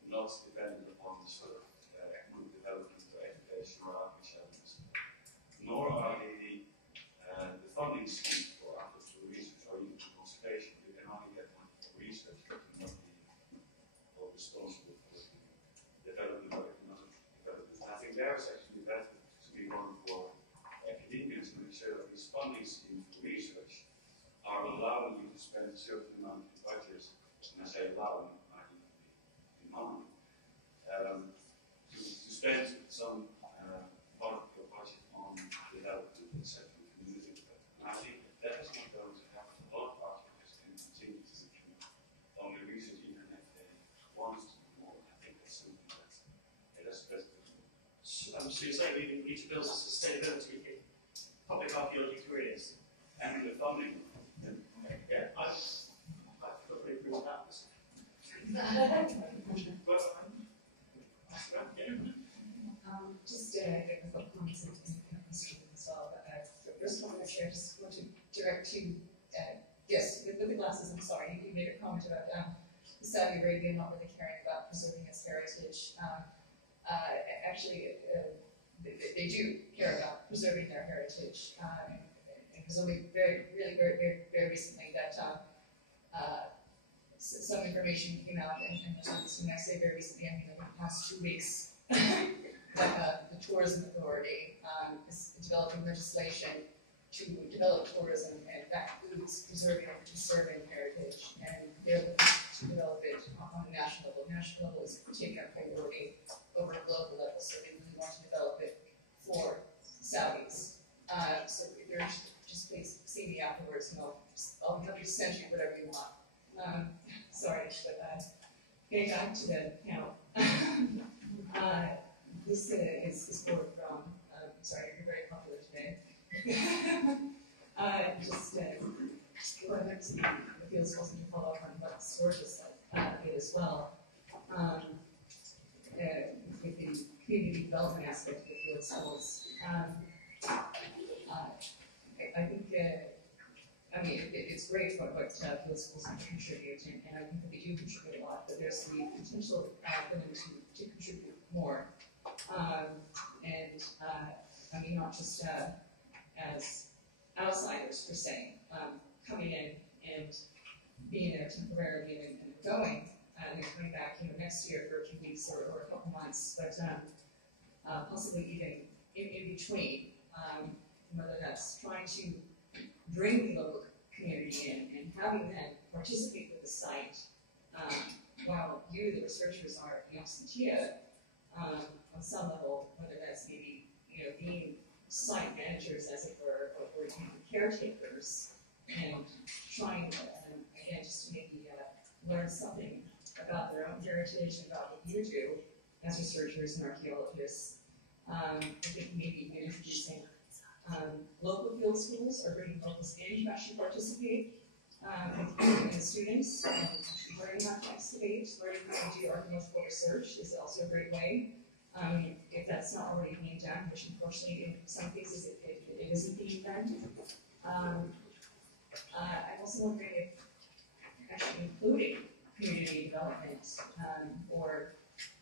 not dependent upon the sort of economic development or education or archaeology, nor are the funding schemes for archaeological research or even conservation. You can only get money for research, but you're not the responsible for development or economic development. I think there is actually better to be one for academians to make sure that these funding schemes for research are allowing you to spend a certain amount of budgets, and I say allowing, might even be demanding, to spend some part of your budget on development, etc., community development. And I think that is not going to happen. A lot of architects can continue to do only research even if they want to do more. I think that's something that's better. So you're saying we need to build sustainability in public archaeology careers and with funding? Yeah, I totally agree with that. Just a couple of comments and questions as well. First of all, Chair, I just want to direct you, yes, with the glasses, I'm sorry, you made a comment about Saudi Arabia not really caring about preserving its heritage. Actually, they do care about preserving their heritage. It was only very recently that some information came out, and when I say very recently, I mean over the past 2 weeks, that the Tourism Authority is developing legislation to develop tourism, and that includes preserving and conserving heritage, and they're looking to develop it on a national level. National level is taking a priority over a global level, so they really want to develop it for Saudis. So if you're just please see me afterwards, and I'll have to send you whatever you want. Sorry, but getting back to the panel. This is forward from, sorry, you're very popular today. Just going back to the field supposed to follow up on what Georgia said. It as well, with the community development aspect of the field schools. I think, it's great what field schools can contribute, and I think that they do contribute a lot, but there's the potential for them to contribute more. Not just as outsiders per se, coming in and being there temporarily and going, and coming back next year for a few weeks or a couple months, but possibly even in between, whether that's trying to bring the local community in and having them participate with the site while you, the researchers, are the absentia on some level, whether that's maybe being site managers, as it were, or even caretakers, and trying again just to maybe learn something about their own heritage and about what you do as researchers and archaeologists. I think maybe introducing local field schools or bringing locals in who actually participate with the students and learning how to excavate, learning how to do archaeological research is also a great way. If that's not already being done, which unfortunately in some cases it isn't being done. I'm also wondering if actually including community development or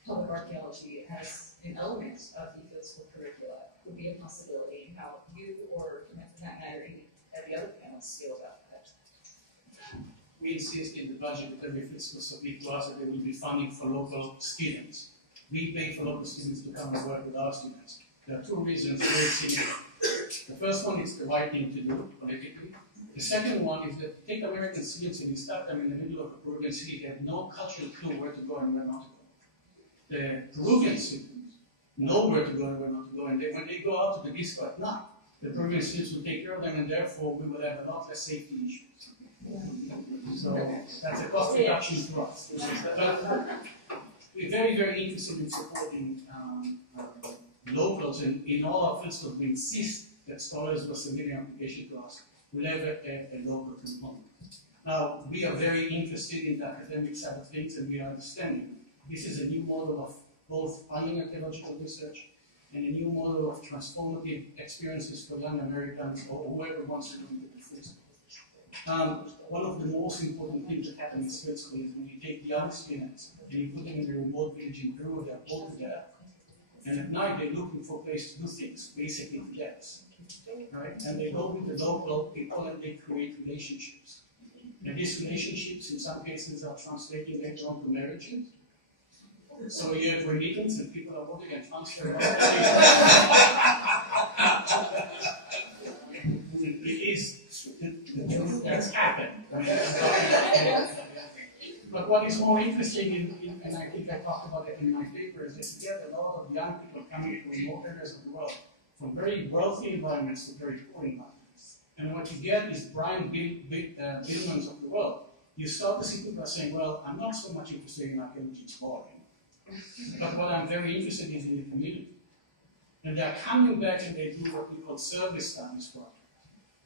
public archaeology as an element of the field school curricula would be a possibility, and how you, or for that matter, any of the other panelists feel about that. We insist in the budget that every field school submit to us that there will be funding for local students. We pay for local students to come and work with our students. There are two reasons very significant. The first one is the right thing to do politically. The second one is that take American students and you start them in the middle of a Peruvian city, they have no cultural clue where to go and where not to go. The Peruvian students know where to go and where not to go, and when they go out to the disco at night, the Peruvian students will take care of them, and therefore we will have a lot less safety issues. So that's a cost reduction to us. We're very, very interested in supporting locals, and in all our field schools we insist that scholars who are submitting an application to us will have a local component. Now, we are very interested in the academic side of things, and we are understanding this is a new model of both funding archaeological research and a new model of transformative experiences for young Americans or whoever wants to do it. One of the most important things that happen in field school is when you take young students and you put them in a remote village in Peru, they're both there, and at night they're looking for a place to do things, basically yes. Right? And they go with the local people and they create relationships. And these relationships in some cases are translating later on to marriages. So you have remittance and people are voting and transfer. It is the truth that's happened. But what is more interesting, and I think I talked about it in my paper, is that you get a lot of young people coming from remote areas of the world, from very wealthy environments to very poor environments. And what you get is Brian Billmans of the world. You start to see people are saying, well, I'm not so much interested in archaeology, it's boring. But what I'm very interested in is in the community. And they're coming back and they do what we call service studies project,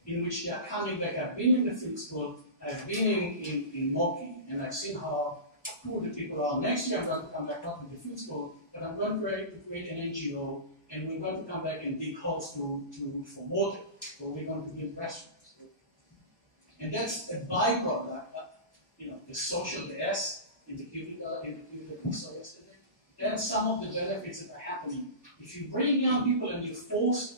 in which they are coming back. I've been in the field school, I've been in Moki, and I've seen how cool the people are. Next year I'm going to come back not in the field school, but I'm going to create an NGO, and we're going to come back and dig holes for water, or we're going to build restaurants. And that's a byproduct, the social, the S in the cubicle that we saw yesterday. That's some of the benefits that are happening. If you bring young people and you're forced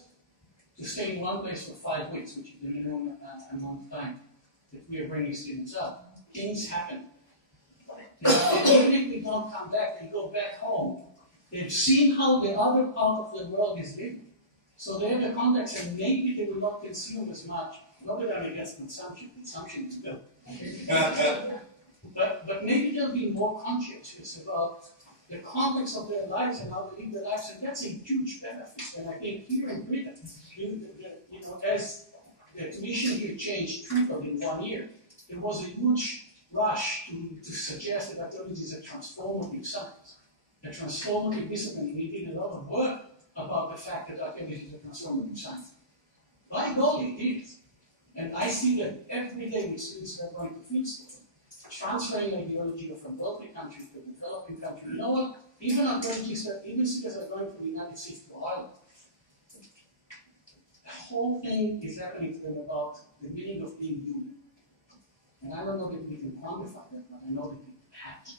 to stay in one place for 5 weeks, which is the minimum amount of time that we are bringing students up, things happen. And even if they don't come back, they go back home. They've seen how the other part of the world is living. So they have the context, and maybe they will not consume as much. Not that I'm against consumption. Consumption is good. But maybe they'll be more conscious about the context of their lives and how they live their lives, and that's a huge benefit. And I think here in Britain, as the tuition here changed tripled in 1 year, there was a huge rush to suggest that archaeology is a transformative science, a transformative discipline. We did a lot of work about the fact that archaeology is a transformative science. By golly, it is. And I see that every day with students that are going to field school, transferring ideology from wealthy countries to developing countries. You know what? Even students are going from the United States to Ireland. The whole thing is happening to them about the meaning of being human. And I don't know that we can quantify that, but I know that it happens.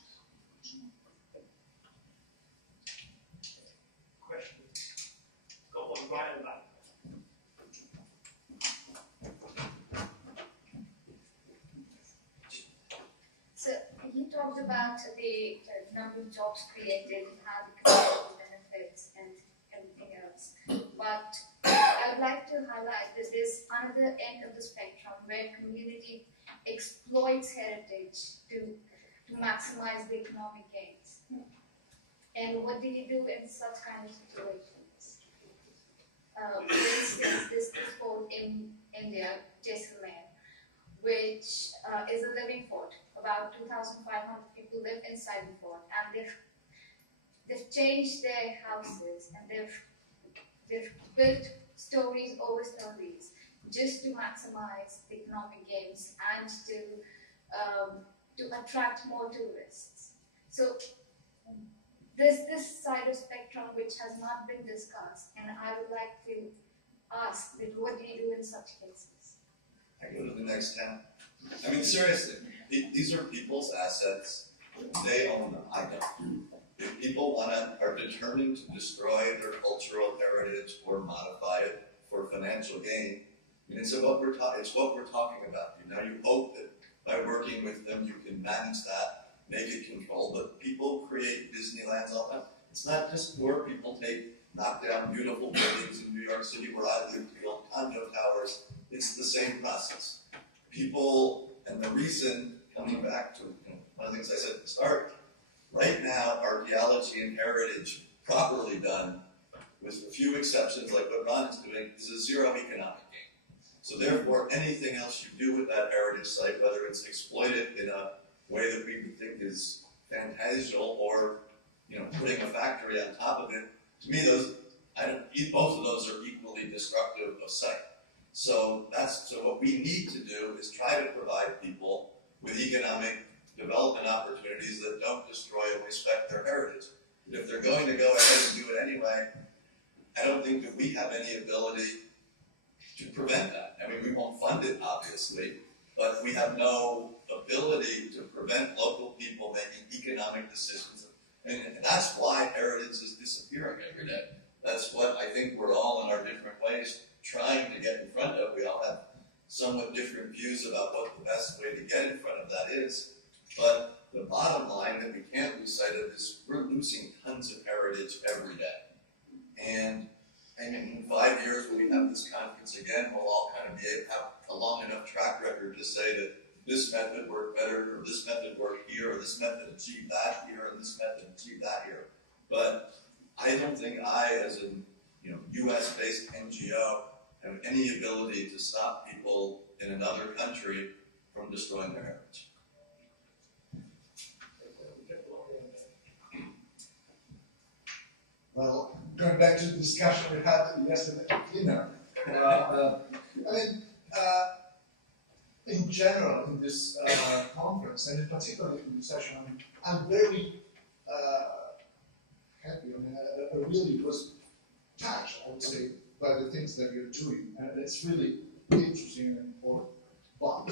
Questions? Got one right at the back. So you talked about the number of jobs created, how the community benefits and everything else. But I would like to highlight that there's another end of the spectrum where community exploits heritage to maximize the economic gains. And what do you do in such kind of situations? For instance, this fort in India, Jaisalmer, which is a living fort. About 2,500 people live inside the fort, and they've changed their houses, and they've built stories over stories just to maximize the economic gains and to attract more tourists. So there's this side of spectrum which has not been discussed, and I would like to ask that what do you do in such cases? I go to the next town. I mean, seriously, these are people's assets. They own them. I don't. If people are determined to destroy their cultural heritage or modify it for financial gain, I mean, it's what we're talking about. You know, you hope that by working with them, you can manage that, make it controlled. But people create Disneylands all the time. It's not just poor people knock down beautiful buildings in New York City where I live to build condo towers. It's the same process. People, and the reason, coming back to one of the things I said at the start, right now, archaeology and heritage properly done, with a few exceptions like what Ron is doing, is a zero economic gain. So therefore, anything else you do with that heritage site, whether it's exploited in a way that we would think is fantastical, or putting a factory on top of it, to me, both of those are equally destructive of site. So what we need to do is try to provide people with economic development opportunities that don't destroy or respect their heritage. And if they're going to go ahead and do it anyway, I don't think that we have any ability to prevent that. I mean, we won't fund it, obviously, but we have no ability to prevent local people making economic decisions. And that's why heritage is disappearing every day. That's what I think we're all in our different ways trying to get in front of. We all have somewhat different views about what the best way to get in front of that is. But the bottom line that we can't lose sight of is we're losing tons of heritage every day. And in 5 years, when we have this conference again, we'll all kind of have a long enough track record to say that this method worked better, or this method worked here, or this method achieved that here, and this method achieved that here. But I don't think I, as a U.S.-based NGO, have any ability to stop people in another country from destroying their heritage. Well, going back to the discussion we had yesterday at dinner, in general, in this conference, and in particular in this session, I'm very happy. I really was touched, I would say, by the things that you're doing, and it's really interesting and important. But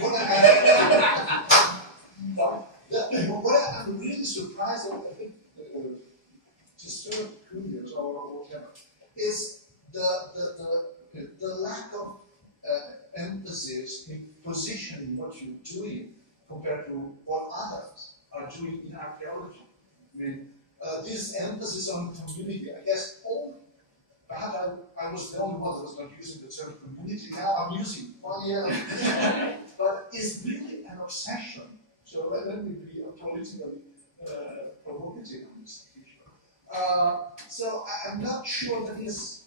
what I'm really surprised of, I think, just sort of curious or whatever, is the lack of emphasis in positioning what you're doing compared to what others are doing in archaeology. I mean, this emphasis on community, I guess perhaps I was the only one that was not using the term community. Now I'm using it. Well, yeah. But it's really an obsession. So let me be politically provocative on this issue. So I'm not sure that this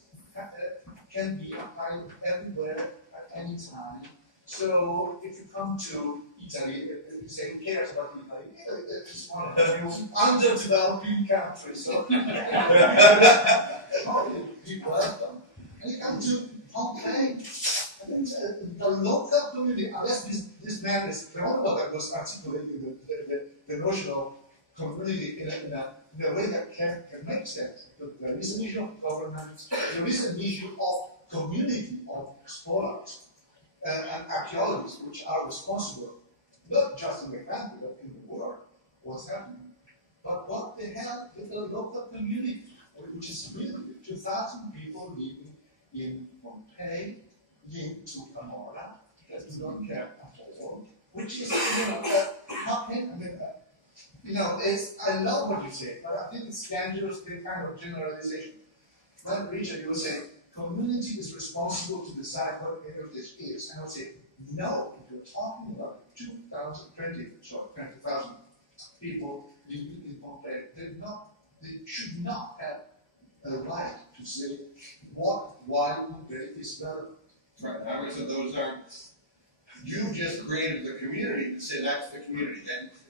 can be applied everywhere at any time. So if you come to Italy, you say, who cares about Italy? It's one of the underdeveloping countries. So be welcome. And you come to Pompeii. The local community, unless this man is phenomenal that was articulating the notion of community in a way that can make sense. But there is an issue of governance, there is an issue of community of scholars and archaeologists which are responsible, not just in the country, but in the world, what's happening. But what they have is a local community, which is really 2,000 people living in Pompeii, linked to Camorra, that we don't care at all, which is, how can, I love what you say, but I think it's dangerous, the kind of generalization. When Richard, you will say, community is responsible to decide what heritage is, and I'll say, no, if you're talking about 20,000 people living in Pompeii, they should not have a right to say why Pompeii is better. Right, obviously those aren't, you've just created the community to say that's the community.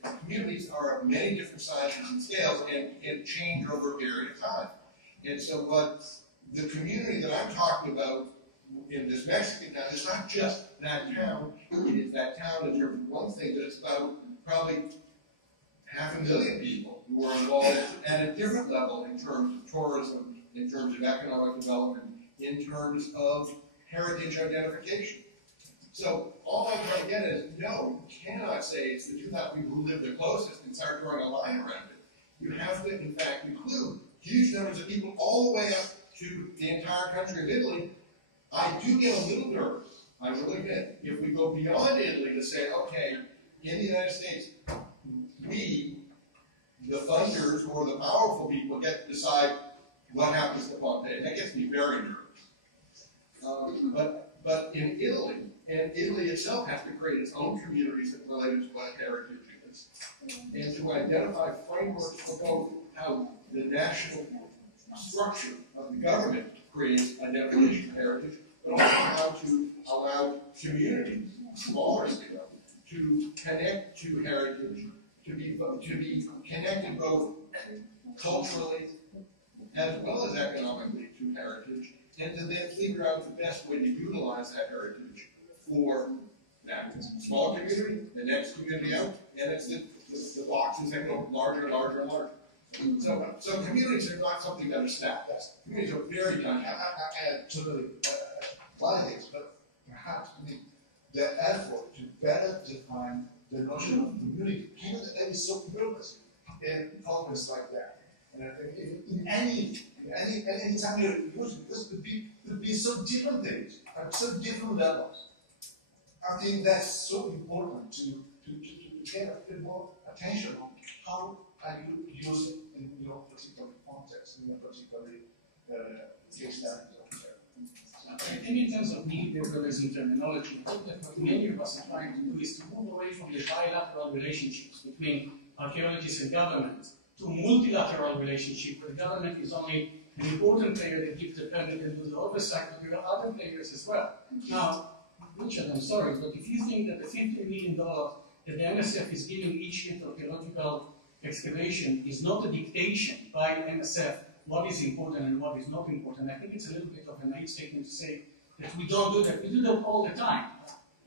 And communities are of many different sizes and scales and change over a period of time. And so what the community that I'm talking about in this Mexican town is not just that town, it is that town in terms of one thing, but it's about probably 500,000 people who are involved at a different level in terms of tourism, in terms of economic development, in terms of heritage identification. So all I'm trying to get is, no, you cannot say it's the 2,000 people who live the closest and start drawing a line around it. You have to, in fact, include huge numbers of people all the way up to the entire country of Italy. I do get a little nervous, I really did. If we go beyond Italy to say, okay, in the United States, we, the funders or the powerful people, get to decide what happens to Pompeii. That gets me very nervous. But in Italy, and Italy itself has to create its own communities that relate to what heritage is, and to identify frameworks for both how the national structure of the government creates a definition of heritage, but also how to allow communities, smaller scale, to connect to heritage, to be connected both culturally as well as economically to heritage, and to then figure out the best way to utilize that heritage for that small community, the next community out, and it's the boxes that go larger and larger and larger. So communities are not something that are static. Yes. Communities are very dynamic. I totally validate, but perhaps the effort to better define the notion of community, given that that is so pervasive in context like that. And I think in any time you're using this could be so different things at so different levels. I think that's so important to get a bit more attention on how are you use it in your particular context, in your particular case study. I think in terms of neoliberalism terminology, I think that what many of us are trying to do is to move away from the bilateral relationships between archaeologists and government to multilateral relationship where the government is only an important player that gives the permit and does the oversight, but there are other players as well. Now, Richard, I'm sorry, but if you think that the $50 million that the MSF is giving each year for archaeological excavation is not a dictation by MSF what is important and what is not important, I think it's a little bit of a naive statement to say that we don't do that. We do that all the time.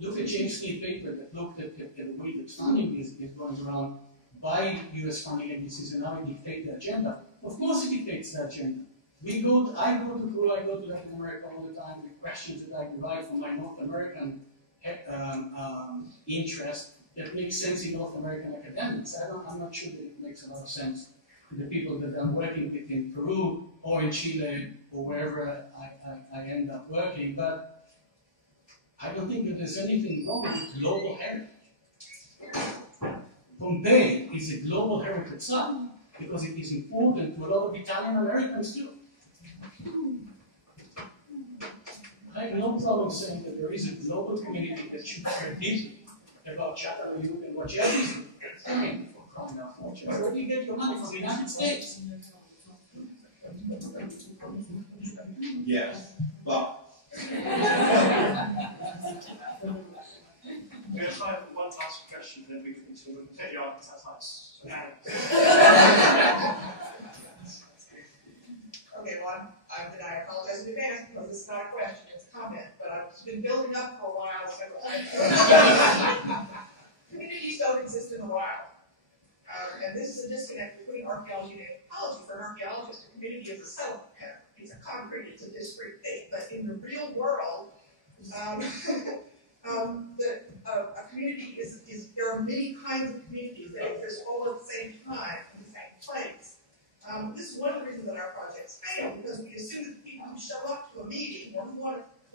Look at James Smith's paper that looked at the way that funding is going around by US funding agencies and how it dictates the agenda. Of course it dictates the agenda. I go to Latin America all the time with questions that I derive from my North American interest that makes sense in North American academics. I'm not sure that it makes a lot of sense to the people that I'm working with in Peru or in Chile or wherever I end up working, but I don't think that there's anything wrong with global heritage. Pompeii is a global heritage site because it is important to a lot of Italian Americans too. I have no problem saying that there is a global community that should care deeply about Chattanooga and what Jerry's doing. I mean, for crying out loud, where do you get your money from the United States? Yes, but We have time for one last question, then we can take the arguments outside. Okay, I apologize in advance because it's not a question, it's a comment, but I was been building up for a while, so communities don't exist in the wild. And this is a disconnect between archaeology and anthropology. For an archaeologist, a community is a settlement. It's a concrete, it's a discrete thing. But in the real world, a community is, there are many kinds of communities that exist all at the same time in the same place. This is one of the reasons that our projects fail, because we assume that the people who show up to a meeting or who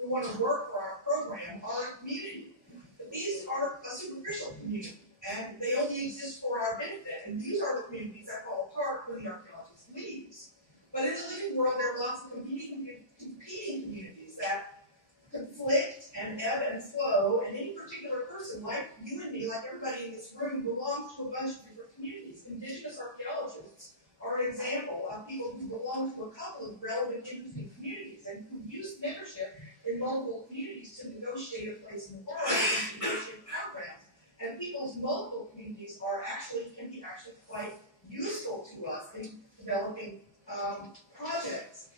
want to work for our program are a community. But these are a superficial community, and they only exist for our benefit. And these are the communities that fall apart when the archaeologist leaves. But in the living world, there are lots of competing communities that conflict and ebb and flow, and any particular person, like you and me, like everybody in this room, belongs to a bunch of different communities. Indigenous archaeologists are an example of people who belong to a couple of relevant, interesting communities and who use membership in multiple communities to negotiate a place in the world and to negotiate programs. And people's multiple communities can be quite useful to us in developing projects.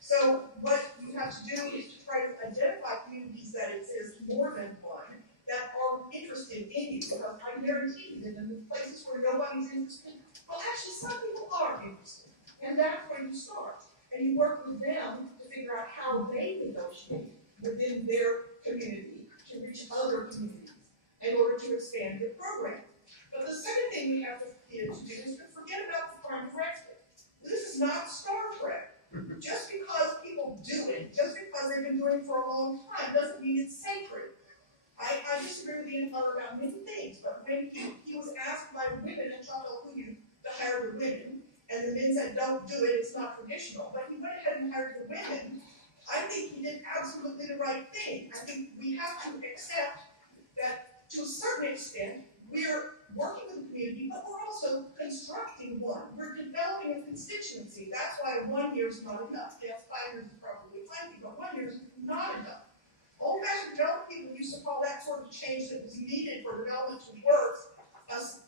So what you have to do is to try to identify communities that exist more than one that are interested in you. Because I guarantee you that in the places where nobody's interested, well, actually some people are interested. And that's where you start. And you work with them to figure out how they negotiate within their community to reach other communities in order to expand your program. But the second thing we have to do is to forget about the prime directive. This is not Star Trek. Just because people do it, just because they've been doing it for a long time, doesn't mean it's sacred. I disagree with the Leventhal about many things, but when he was asked by women in Choctaw-Puyu to hire the women, and the men said, don't do it, it's not traditional, but he went ahead and hired the women, I think he did absolutely the right thing. I think we have to accept that, to a certain extent, we're working with the community, but we're also constructing one. We're developing a constituency. That's why 1 year is not enough. Yes, 5 years is probably plenty, but 1 year is not enough. Old-fashioned development people used to call that sort of change that was needed for development to work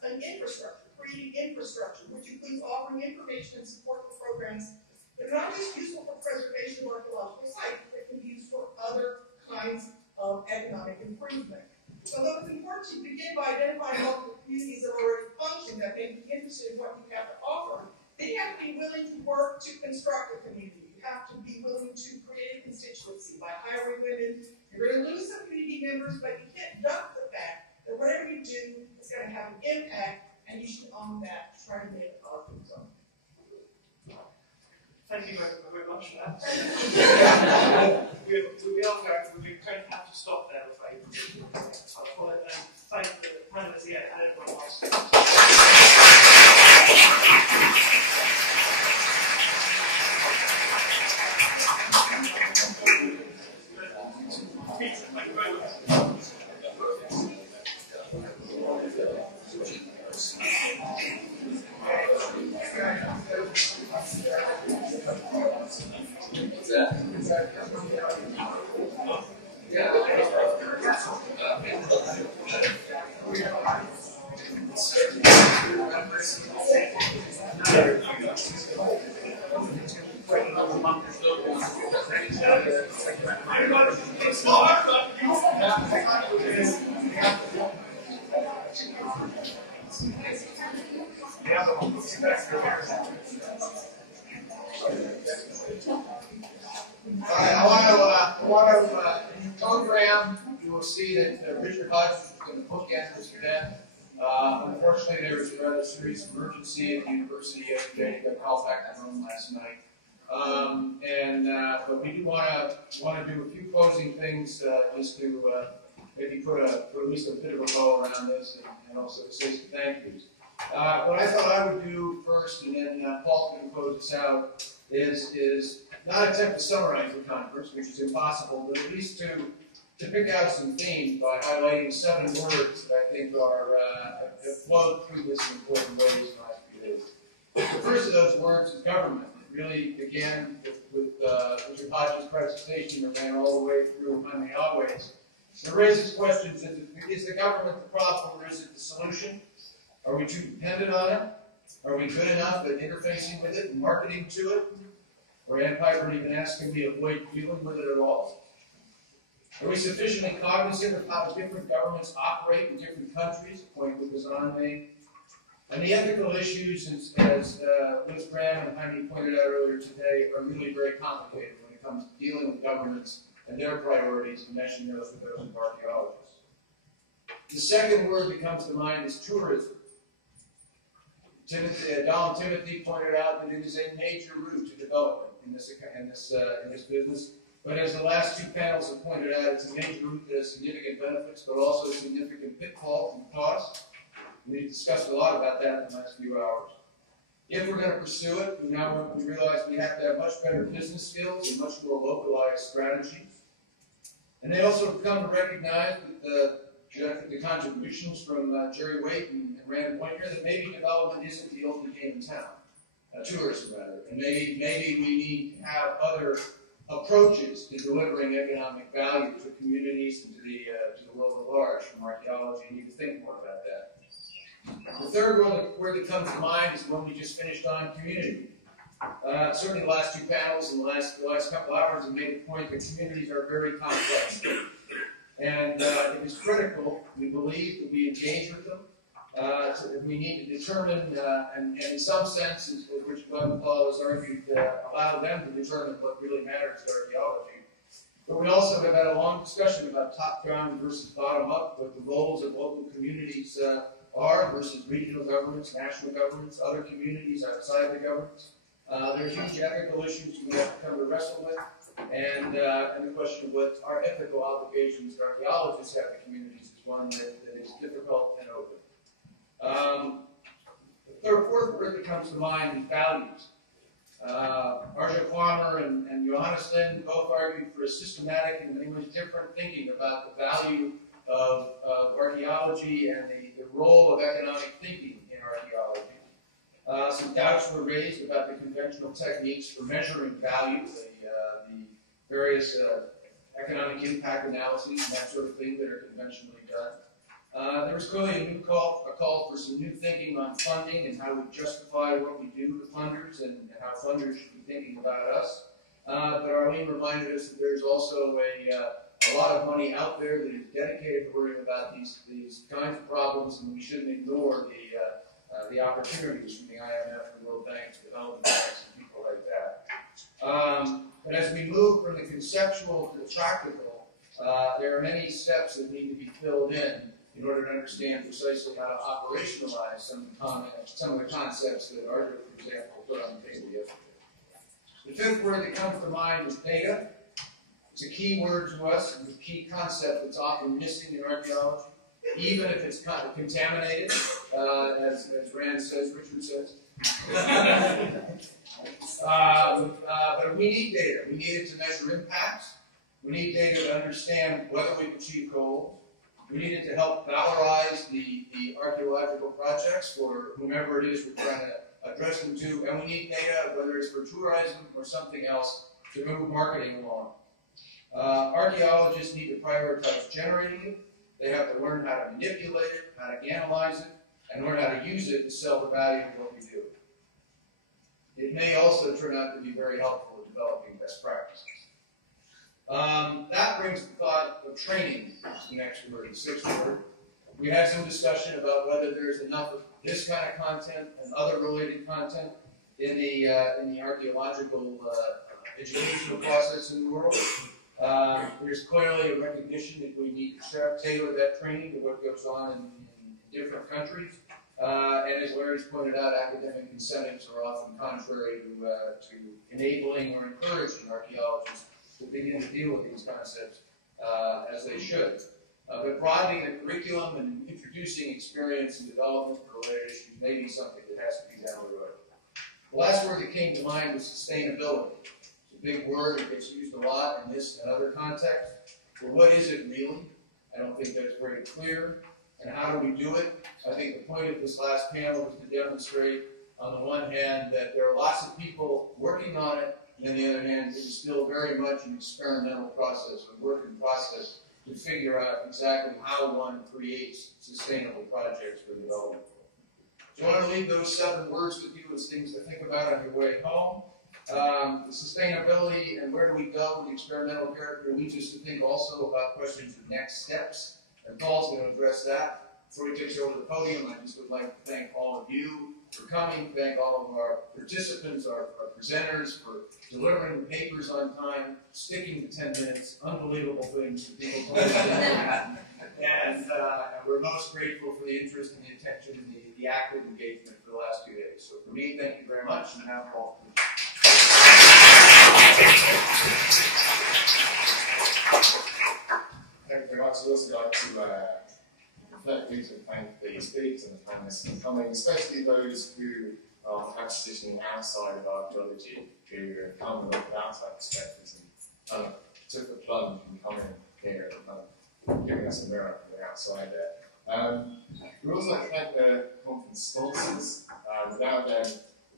an infrastructure, creating infrastructure, which includes offering information and support for programs that are not just useful for preservation of archaeological sites, but can be used for other kinds of economic improvement. So though it's important to begin by identifying multiple communities that already function, that may be interested in what you have to offer, then you have to be willing to work to construct a community. You have to be willing to create a constituency by hiring women. You're going to lose some community members, but you can't dump the fact that whatever you do is going to have an impact, and you should own that, try to make it powerful. So. Thank you very much for that. We're going to have to stop there, I'm afraid. I'll thank the panelists here and everyone else. Thank you very much. In the program, you will see that Richard Hodges is going to bookend this event. Unfortunately, there was a rather serious emergency at the University yesterday. He got called back home last night. But we do want to do a few closing things just to maybe put at least a bit of a bow around this and also to say some thank yous. What I thought I would do first, and then Paul's going to close this out, is not attempt to summarize the conference, which is impossible, but at least to pick out some themes by highlighting 7 words that I think have flowed through this in important ways in the last few days. The first of those words is government. It really began with Richard Hodges' presentation that ran all the way through Monday always. It raises questions: is the government the problem, or is it the solution? Are we too dependent on it? Are we good enough at interfacing with it and marketing to it? Or Ann Piper even asked, can we avoid dealing with it at all? Are we sufficiently cognizant of how different governments operate in different countries? A point that was made. And the ethical issues, as Liz Graham and Heidi pointed out earlier today, are really very complicated when it comes to dealing with governments and their priorities and meshing those with those of archaeologists. The second word that comes to mind is tourism. Donald Timothy pointed out that it is a major route to development in this business. But as the last two panels have pointed out, it's a major route that has significant benefits, but also significant pitfalls and costs. We've discussed a lot about that in the last few hours. If we're going to pursue it, we realize we have to have much better business skills and much more localized strategies. And they also come to recognize that the contributions from Jerry Waite and Rand Boytner that maybe development isn't the only game in town, tourism rather, and maybe we need to have other approaches to delivering economic value to communities and to the world at large from archaeology. We need to think more about that. The third word that comes to mind is one we just finished on, community. Certainly the last two panels and the last couple hours have made the point that communities are very complex. And it is critical, we believe, that we engage with them. We need to determine, and in some sense, as Richard Leventhal has argued, allow them to determine what really matters to archaeology. But we also have had a long discussion about top-down versus bottom-up, what the roles of local communities are versus regional governments, national governments, other communities outside the governments. There are huge ethical issues we have to come to wrestle with, and the question of what our ethical obligations that archaeologists have to communities is one that is difficult and open. The fourth word that comes to mind is values. Arja Kwammer and Johannes Lind both argued for a systematic and in much different thinking about the value of archaeology and the role of economic thinking in archaeology. Some doubts were raised about the conventional techniques for measuring value, the various economic impact analyses and that sort of thing that are conventionally done. There was clearly a call for some new thinking on funding and how we justify what we do to funders and how funders should be thinking about us. But Arlene reminded us that there's also a lot of money out there that is dedicated to worrying about these kinds of problems, and we shouldn't ignore the opportunities from the IMF, the World Bank, the Development Banks, and people like that. But as we move from the conceptual to the practical, there are many steps that need to be filled in order to understand precisely how to operationalize some of the concepts that Arthur, for example, put on the table yesterday. The fifth word that comes to mind is data. It's a key word to us, and a key concept that's often missing in archaeology, even if it's kind of contaminated, as Rand says, Richard says. But we need data. We need it to measure impacts. We need data to understand whether we've achieved goals. We need it to help valorize the archaeological projects for whomever it is we're trying to address them to. And we need data, whether it's for tourism or something else, to move marketing along. Archaeologists need to prioritize generating it. They have to learn how to manipulate it, how to analyze it, and learn how to use it to sell the value of what we do. It may also turn out to be very helpful in developing best practices. That brings the thought of training, the next word, the sixth word. We had some discussion about whether there's enough of this kind of content and other related content in the archaeological educational process in the world. There's clearly a recognition that we need to tailor that training to what goes on in different countries. And as Larry's pointed out, academic incentives are often contrary to enabling or encouraging archaeologists to begin to deal with these concepts as they should. But broadening the curriculum and introducing experience and development for related issues may be something that has to be down the road. The last word that came to mind was sustainability. Big word, it gets used a lot in this and other contexts. But what is it really? I don't think that's very clear. And how do we do it? I think the point of this last panel was to demonstrate, on the one hand, that there are lots of people working on it, and on the other hand, it is still very much an experimental process, a working process, to figure out exactly how one creates sustainable projects for development. So I want to leave those 7 words with you as things to think about on your way home. Sustainability and where do we go with the experimental character leads us to think also about questions of next steps. And Paul's going to address that. Before he takes you over to the podium, I just would like to thank all of you for coming, thank all of our participants, our presenters for delivering papers on time, sticking to 10 minutes, unbelievable things that people told us. And we're most grateful for the interest and the attention and the active engagement for the last 2 days. So for me, thank you very much, and now Paul. Thank you very much. I'd also like to reflect you to thank the speakers and the panelists for coming, especially those who are perhaps sitting outside of archaeology, who have come and looked at outside perspectives and kind of took the plunge and come in here and kind of giving us a mirror from the outside there. We'd also like to thank the conference sponsors. Without them,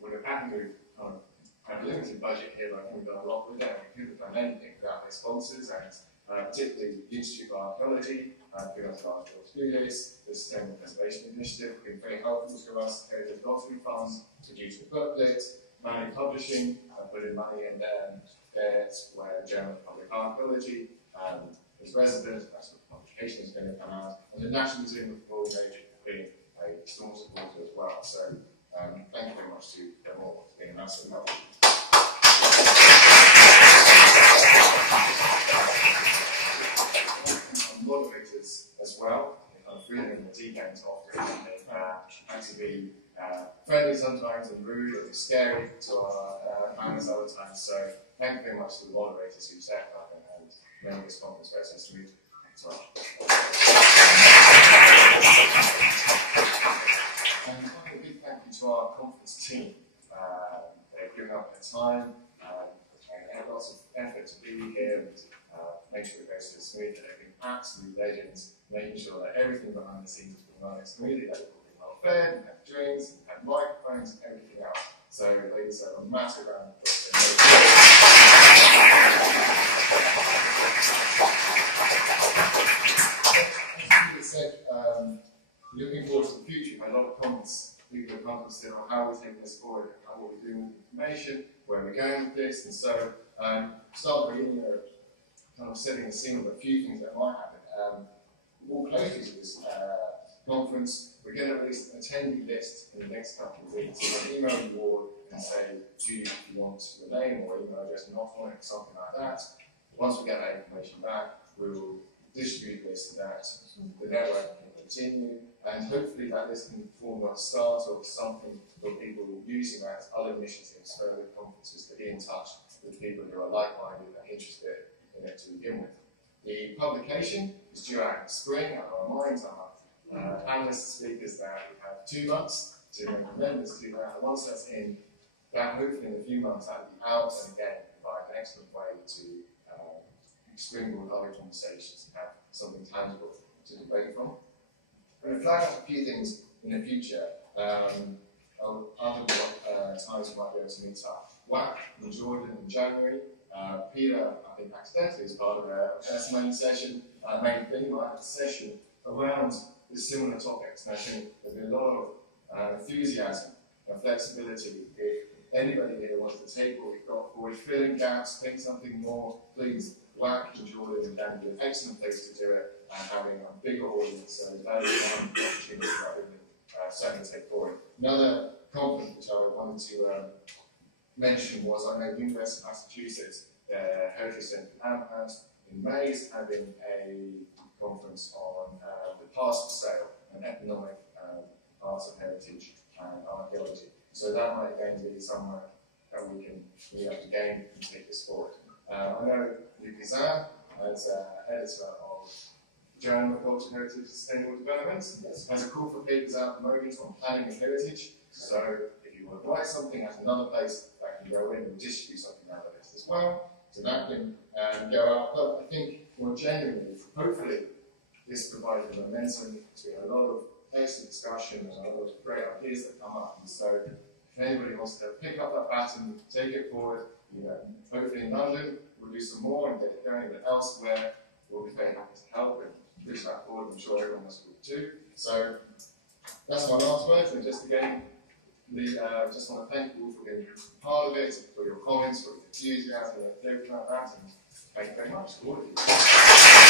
we would have had to kind of have a limited budget here, but I think we've done a lot with it. We couldn't have done anything without their sponsors, and particularly the Institute of Archaeology, giving us our Archaeological Studios, the Sustainable Preservation Initiative, been very helpful to us. Heritage Lottery Funds, produce the booklet, Manning Publishing, put in money in there, where German Public Archaeology is resident, that's what publication is going to come out, and the National Museum of Gould being a strong supporter as well. So thank you very much to them all for being massive help. Moderators as well, kind of freedom in the deep end often. They've had to be friendly sometimes and rude or scary to our panelists other times. So thank you very much to the moderators who stepped up and made this conference very smooth as well. And finally, a big thank you to our conference team. They've given up their time, and had lots of effort to be here and make sure it goes so smooth. They've been absolute legends, making sure that everything behind the scenes has been running smoothly, that people have been well fed, and had drinks, and had microphones, and everything else. So ladies, a massive round of applause. As you said, looking forward to the future, a lot of comments, people have come to consider how we're taking this forward, how what we're doing with information, where we're going with this, and so start by kind of setting the scene of a few things that might happen. More closely to this conference, we're going to release an attendee list in the next couple of weeks. So we'll email the board and say, do you want your name or email address not on it, something like that. Once we get that information back, we will distribute this so that the network can continue, and hopefully that list can form a start of something for people using that as other initiatives, further conferences, to be in touch with people who are like-minded and interested in it to begin with. The publication is due out in the spring. Our minds are panelists, speakers that we have 2 months to make amendments to that. And once that's in, that hopefully in a few months that will be out, and again provide an excellent way to springboard other conversations and have something tangible to debate from. I'm going to flag up a few things in the future. Other times we might be able to meet up. WAC in Jordan in January. Peter, I think accidentally, as part of our main session, main theme, might have a session around the similar topics. And I think there's been a lot of enthusiasm and flexibility. If anybody here wants to take what we've got for you, fill in gaps, think something more, please. WAC in Jordan can be an excellent place to do it, and having a bigger audience. So that is one opportunity that we can certainly take forward. Another conference which I wanted to mention was, I know University of Massachusetts, Heritage Center in Amherst, in May is having a conference on the past sale and economic parts of heritage and archaeology. So that might again be somewhere that we can meet up again and take this forward. I know Luc Kazan, as editor of Journal of Cultural Heritage and Sustainable Development, has a call for papers out at the moment on planning and heritage. So if you want to write something, that's another place that can go in and distribute something out of this as well. So that can go out. But I think more genuinely, hopefully, this provides the momentum to a lot of excellent discussion and a lot of great ideas that come up. And so if anybody wants to pick up that baton, take it forward, hopefully in London, we'll do some more and get it going, but elsewhere, we'll be very happy to help and push that forward. I'm sure everyone else will too. So that's my last words, and just again, just want to thank you all for being part of it, for your comments, for your enthusiasm, and everything like that. And thank you very much to all of you.